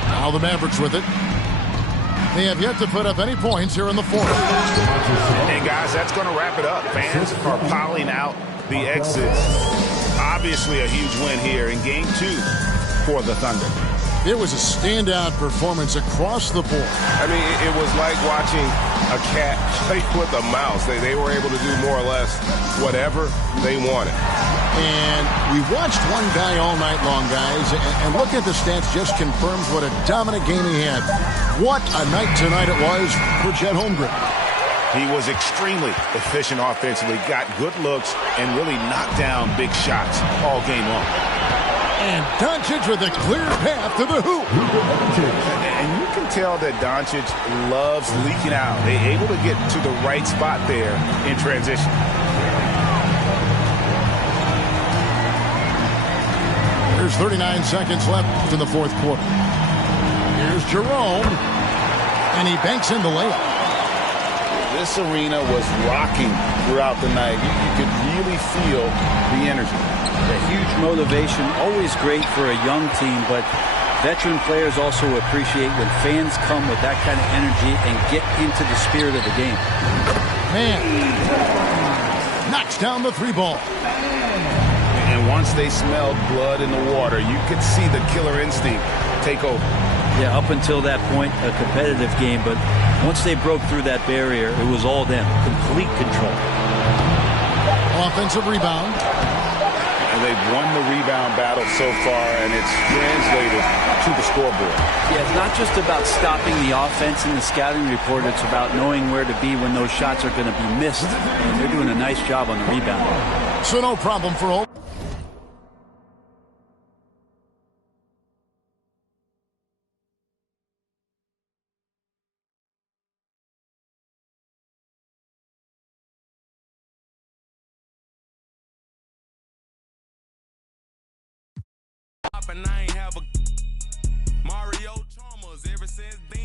Now the Mavericks with it. They have yet to put up any points here in the fourth. And guys, that's going to wrap it up. Fans are piling out the exits. Obviously a huge win here in Game 2 for the Thunder. It was a standout performance across the board. I mean, it was like watching a cat play with a mouse. They were able to do more or less whatever they wanted. And we watched one guy all night long, guys, and look at the stats just confirms what a dominant game he had. What a night tonight it was for Chet Holmgren. He was extremely efficient offensively, got good looks, and really knocked down big shots all game long. And Doncic with a clear path to the hoop. And you can tell that Doncic loves leaking out. They're able to get to the right spot there in transition. There's 39 seconds left in the fourth quarter. Here's Jerome. And he banks in the layup. This arena was rocking throughout the night. You could really feel the energy. A huge motivation, always great for a young team, but veteran players also appreciate when fans come with that kind of energy and get into the spirit of the game. Man knocks down the three ball. And once they smelled blood in the water, you could see the killer instinct take over. Yeah, up until that point, a competitive game, but once they broke through that barrier, it was all them. Complete control. Offensive rebound. And they've won the rebound battle so far, and it's translated to the scoreboard. Yeah, it's not just about stopping the offense in the scouting report. It's about knowing where to be when those shots are going to be missed. And they're doing a nice job on the rebound. So no problem for all. And I ain't have a Mario Chalmers ever since then.